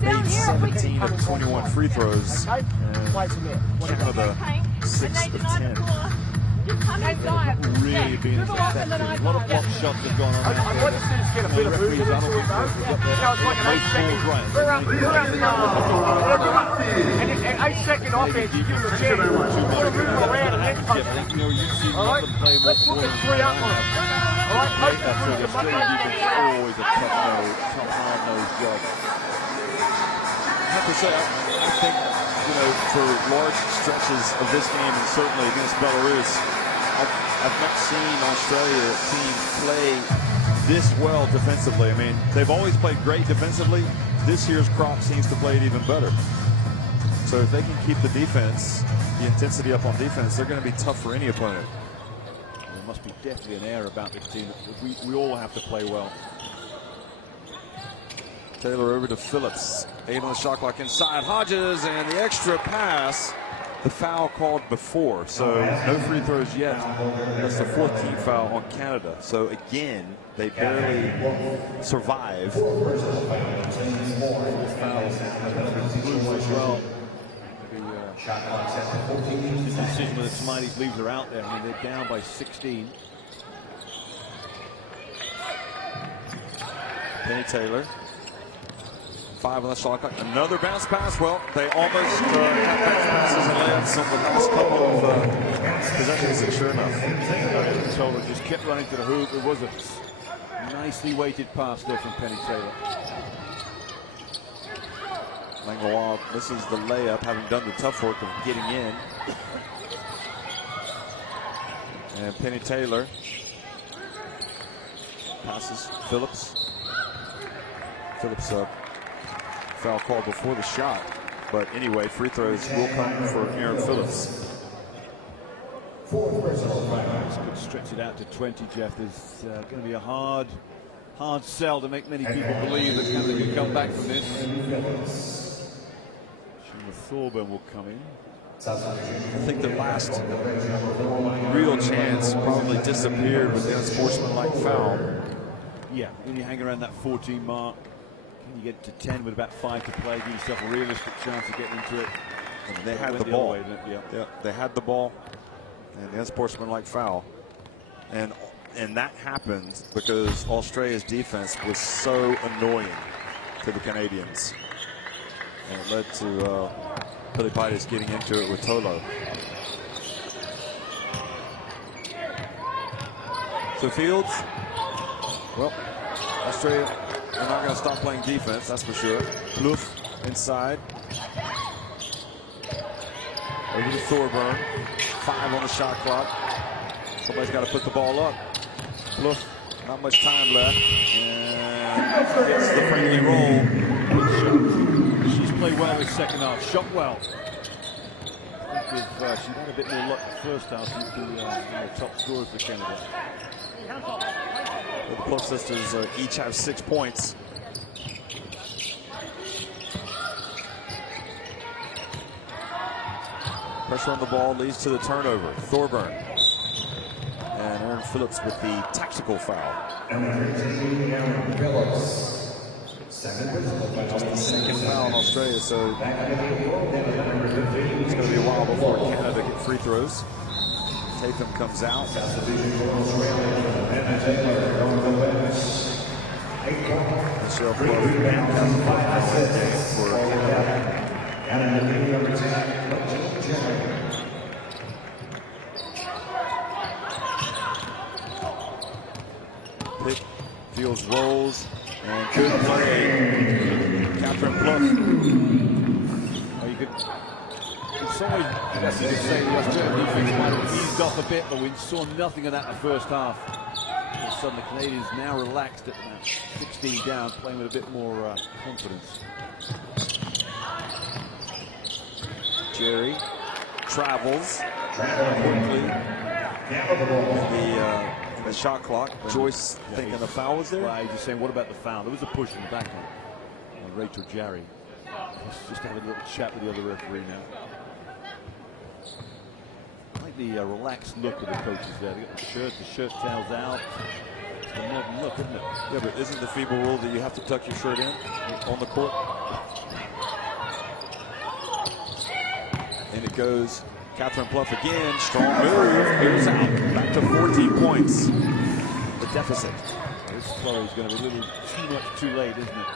made 17 of 21 free throws and Canada 6 of 10. Really being as effective. A lot of block shots have gone on. I want to see us get a bit of movement. It's like an 8-second offense. You give them a chance. Put a move around and then punch. All right? Let's put the 3 up on them. All right? Always a tough, hard-nosed job. I have to say, I think, for large stretches of this game and certainly against Belarus, I've not seen Australia team play this well defensively. I mean, they've always played great defensively. This year's crop seems to play it even better. So if they can keep the defense, the intensity up on defense, they're going to be tough for any opponent. There must be definitely an air about this team. We all have to play well. Taylor over to Phillips. 8 on the shot clock inside. Hodges and the extra pass. The foul called before, so no free throws yet. That's the 14th foul on Canada. So again, they barely survive. Foul as well. The decision whether Smiley's leaves are out there. I mean, they're down by 16. Penny Taylor. 5 on the shot clock. Another bounce pass. Well, they almost had bounce passes and layups on the last couple of possessions, and sure enough. Taylor just kept running to the hoop. It was a nicely weighted pass there from Penny Taylor. Langlois misses the layup, having done the tough work of getting in. And Penny Taylor passes Phillips. Phillips foul call before the shot, but anyway, free throws will come for Aaron Phillips. This could stretch it out to 20, Jeff. There's going to be a hard sell to make many people believe that Canada can come back from this. Shima Thorburn will come in. I think the last real chance probably disappeared with the unsportsmanlike foul. Yeah, when you hang around that 14 mark, can you get to 10 with about 5 to play? Give yourself a realistic chance of getting into it. And they had the ball. Yeah, they had the ball, and the unsportsmanlike foul. And that happened because Australia's defense was so annoying to the Canadians. And it led to Philippides getting into it with Tolo. So Fields, well, Australia, they're not going to stop playing defense, that's for sure. Bluff inside. Over to Thorburn. 5 on the shot clock. Somebody's got to put the ball up. Bluff, not much time left. And gets the friendly roll. She's played well this second half. Shot well. I think if she had a bit more luck the first half, she'd be one of the top scorers for Canada. Well, the Bluff sisters each have 6 points. Pressure on the ball leads to the turnover. Thorburn. And Aaron Phillips with the tactical foul. Just the second foul in Australia, so it's going to be a while before Canada get free throws. Tatham comes out. Michelle Clough for Pick, Fields rolls, and good play. Catherine Bluff. You could, in some ways, I guess you could say the Australian defense might have eased off a bit, but we saw nothing of that in the first half. All of a sudden, the Canadians now relaxed at 16 down, playing with a bit more confidence. Jerry travels quickly in the shot clock. Joyce thinking the foul was there? Right, just saying, what about the foul? There was a push in the back on Rachel Jerry. Let's just have a little chat with the other referee now. I like the relaxed look of the coaches there. They got the shirt tails out. It's a modern look, isn't it? Yeah, but isn't the FIBA rule that you have to tuck your shirt in on the court? And it goes, Catherine Bluff again, strong move, goes out, back to 14 points. The deficit. This flurry is going to be a little too much too late, isn't it?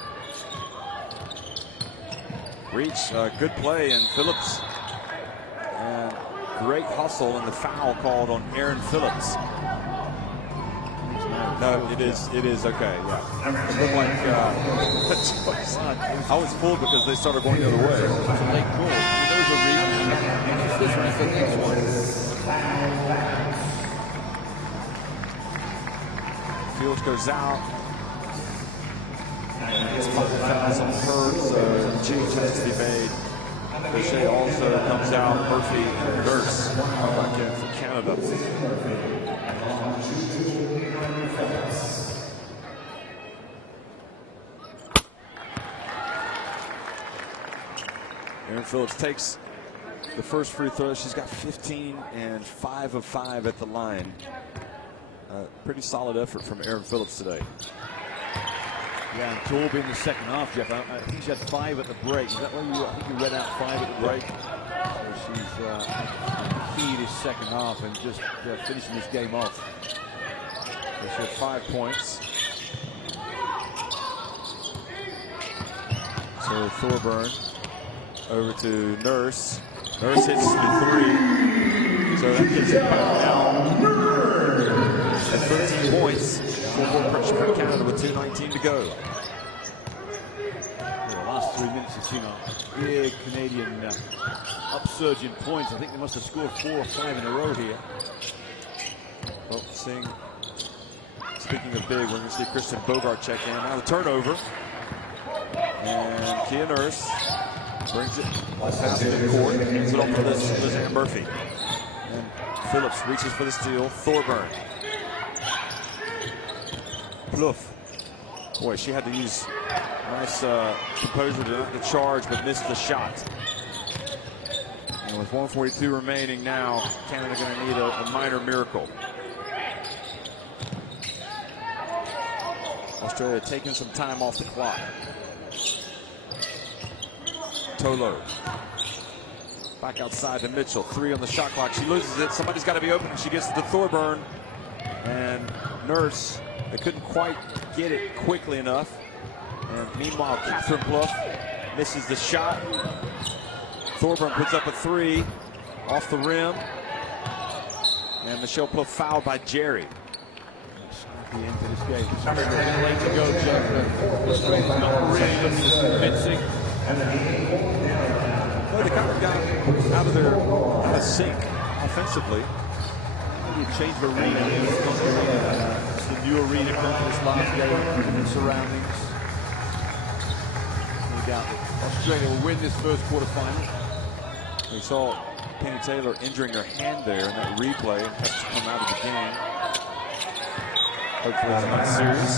Reach, good play, and Phillips. And great hustle, and the foul called on Aaron Phillips. No, it is okay, yeah. It looked like I was fooled because they started going the other way. It's a late call. Those are reasons. It's this one, it's the next one. Fields goes out. And it's 5 fouls on her, so change has to be made. Boucher also comes out. Murphy and Nurse come back in for Canada. Aaron Phillips takes the first free throw. She's got 15 and 5 of 5 at the line. Pretty solid effort from Aaron Phillips today. Yeah, and Torby in the second half, Jeff. I think she had 5 at the break. Is that where you? I think you read out 5 at the break. So she's key this second half and just finishing this game off. So she had 5 points. So Thorburn over to Nurse. Nurse hits the 3. So that gets it back down at 13 points. Full court pressure from Canada with 2:19 to go. The last 3 minutes have seen a big Canadian upsurge in points. I think they must have scored 4 or 5 in a row here. Well, speaking of big, we're going to see Kristen Bogart check in. Now the turnover. And Kia Nurse brings it past the court, hands it off to Liz Ann Murphy. And Phillips reaches for the steal. Thorburn. Bluff. Boy, she had to use nice composure to not get charged, but missed the shot. And with 1:42 remaining now, Canada going to need a minor miracle. Australia taking some time off the clock. Tolo. Back outside to Mitchell. 3 on the shot clock. She loses it. Somebody's got to be open. And she gets it to Thorburn. And Nurse, they couldn't quite get it quickly enough. And meanwhile, Catherine Bluff misses the shot. Thorburn puts up a 3 off the rim. And Michelle Plouffe fouled by Jerry. The end of this game. It's a little late to go, Jeff. Australia's not really convincing. Well, they kind of got out of sync offensively. Maybe a change of arena here. It's not the arena. It's the new arena compared to this last game. Different surroundings. No doubt that Australia will win this first quarterfinal. We saw Penny Taylor injuring her hand there in that replay and has to come out of the game. Hopefully it's not serious.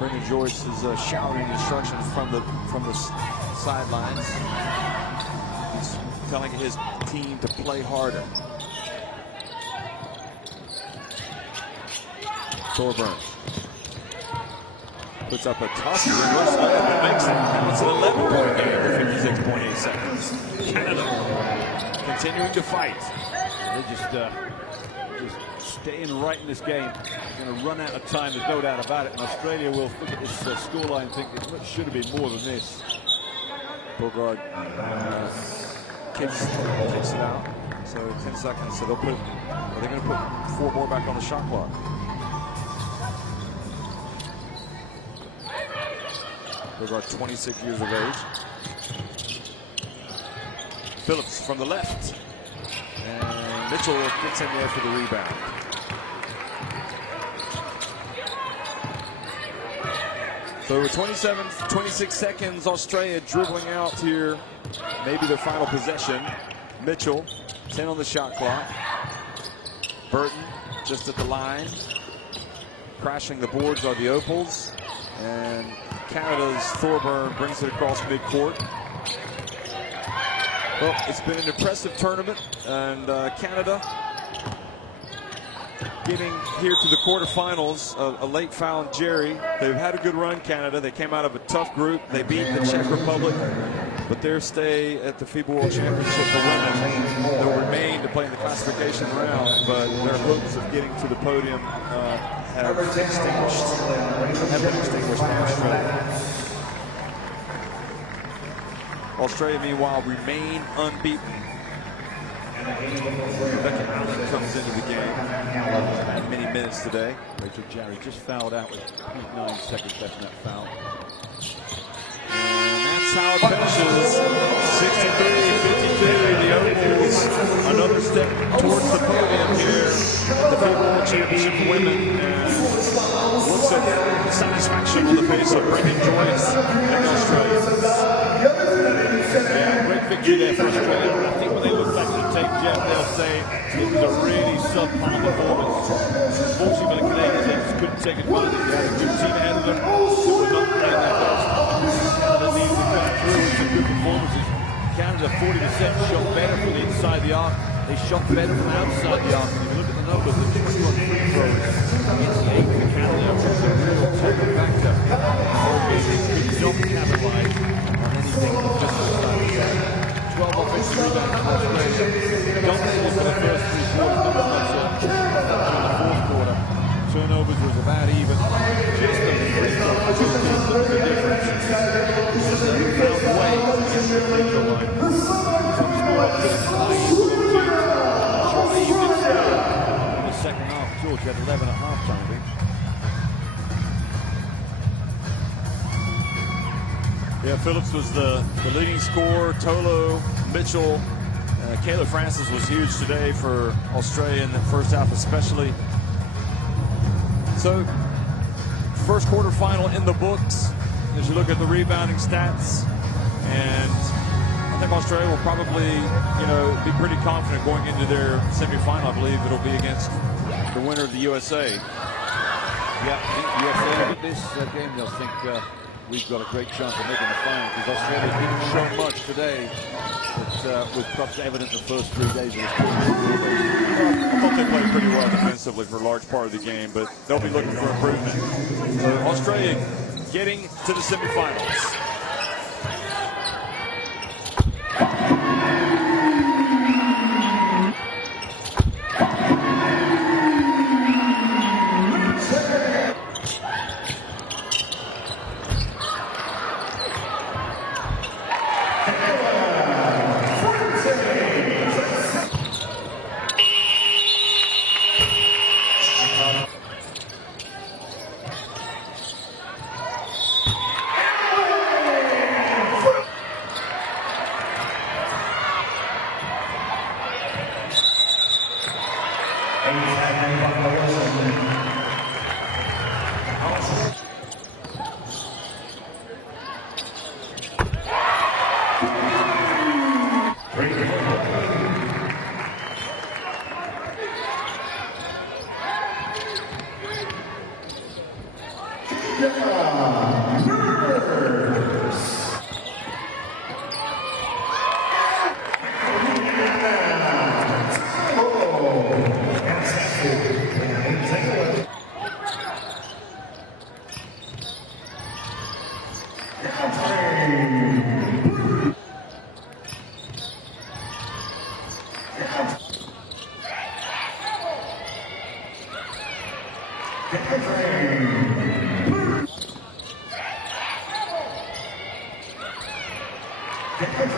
Brendan Joyce is shouting instructions from the sidelines. He's telling his team to play harder. Thorburn puts up a tough reverse layup and makes it. It's an 11-point game with 56.8 seconds. Canada continuing to fight. They're just staying right in this game. They're going to run out of time, there's no doubt about it. And Australia will look at this scoreline and think it should have been more than this. Bogard kicks it out. So 10 seconds. So they're going to put 4 more back on the shot clock. Bogard, 26 years of age. Phillips from the left. And Mitchell gets in there for the rebound. So with 26 seconds, Australia dribbling out here. Maybe their final possession. Mitchell, 10 on the shot clock. Burton just at the line. Crashing the boards are the Opals. And Canada's Thorburn brings it across midcourt. Well, it's been an impressive tournament, and Canada getting here to the quarterfinals. A late foul on Jerry. They've had a good run, Canada. They came out of a tough group. They beat the Czech Republic, but their stay at the FIBA World Championship for women, they'll remain to play in the classification round, but their hopes of getting to the podium have been extinguished by Australia. Australia, meanwhile, remain unbeaten. Rebecca Allen comes into the game in many minutes today. Rachel Jarry just fouled out with 0.9 seconds left in that foul. And that's how it finishes. 63-52. The Opals, another step towards the podium here at the FIBA World Championship for women. And looks at satisfaction on the face of Brendan Joyce and the Australians. Yeah, great victory there for Australia. I think when they look back at the tape, Jeff, they'll say it was a really subpar performance. Unfortunately for the Canadians, they just couldn't take advantage. They had a good team ahead of them that were not playing their best. Canada needed to come through with some good performances. Canada 40% shot better from the inside the arc. They shot better from outside the arc. And if you look at the numbers, the 21 free throws against the 8 for Canada, which is a real total factor. They did not capitalize on anything on the physical side of the game. 12 offensive rebounds for Australia. Dominated for the first 3 quarters, not as much in the fourth quarter. Turnovers was about even. Just the free throw opportunities that was the difference. They found ways to get to the free throw line. Some score Phillips naive for them too. Short even in the second half. George had 11 at halftime, I think. Yeah, Phillips was the leading scorer. Tolo, Mitchell, Kayla Francis was huge today for Australia in the first half especially. So, first quarter final in the books as you look at the rebounding stats. And I think Australia will probably, be pretty confident going into their semifinal. I believe it'll be against the winner of the USA. Yeah, I think the USA look at this game, they'll think we've got a great chance of making the final, because Australia didn't show much today. But was perhaps evident the first 3 days of this tournament. I thought they played pretty well defensively for a large part of the game, but they'll be looking for improvement. So Australia getting to the semifinals. Get the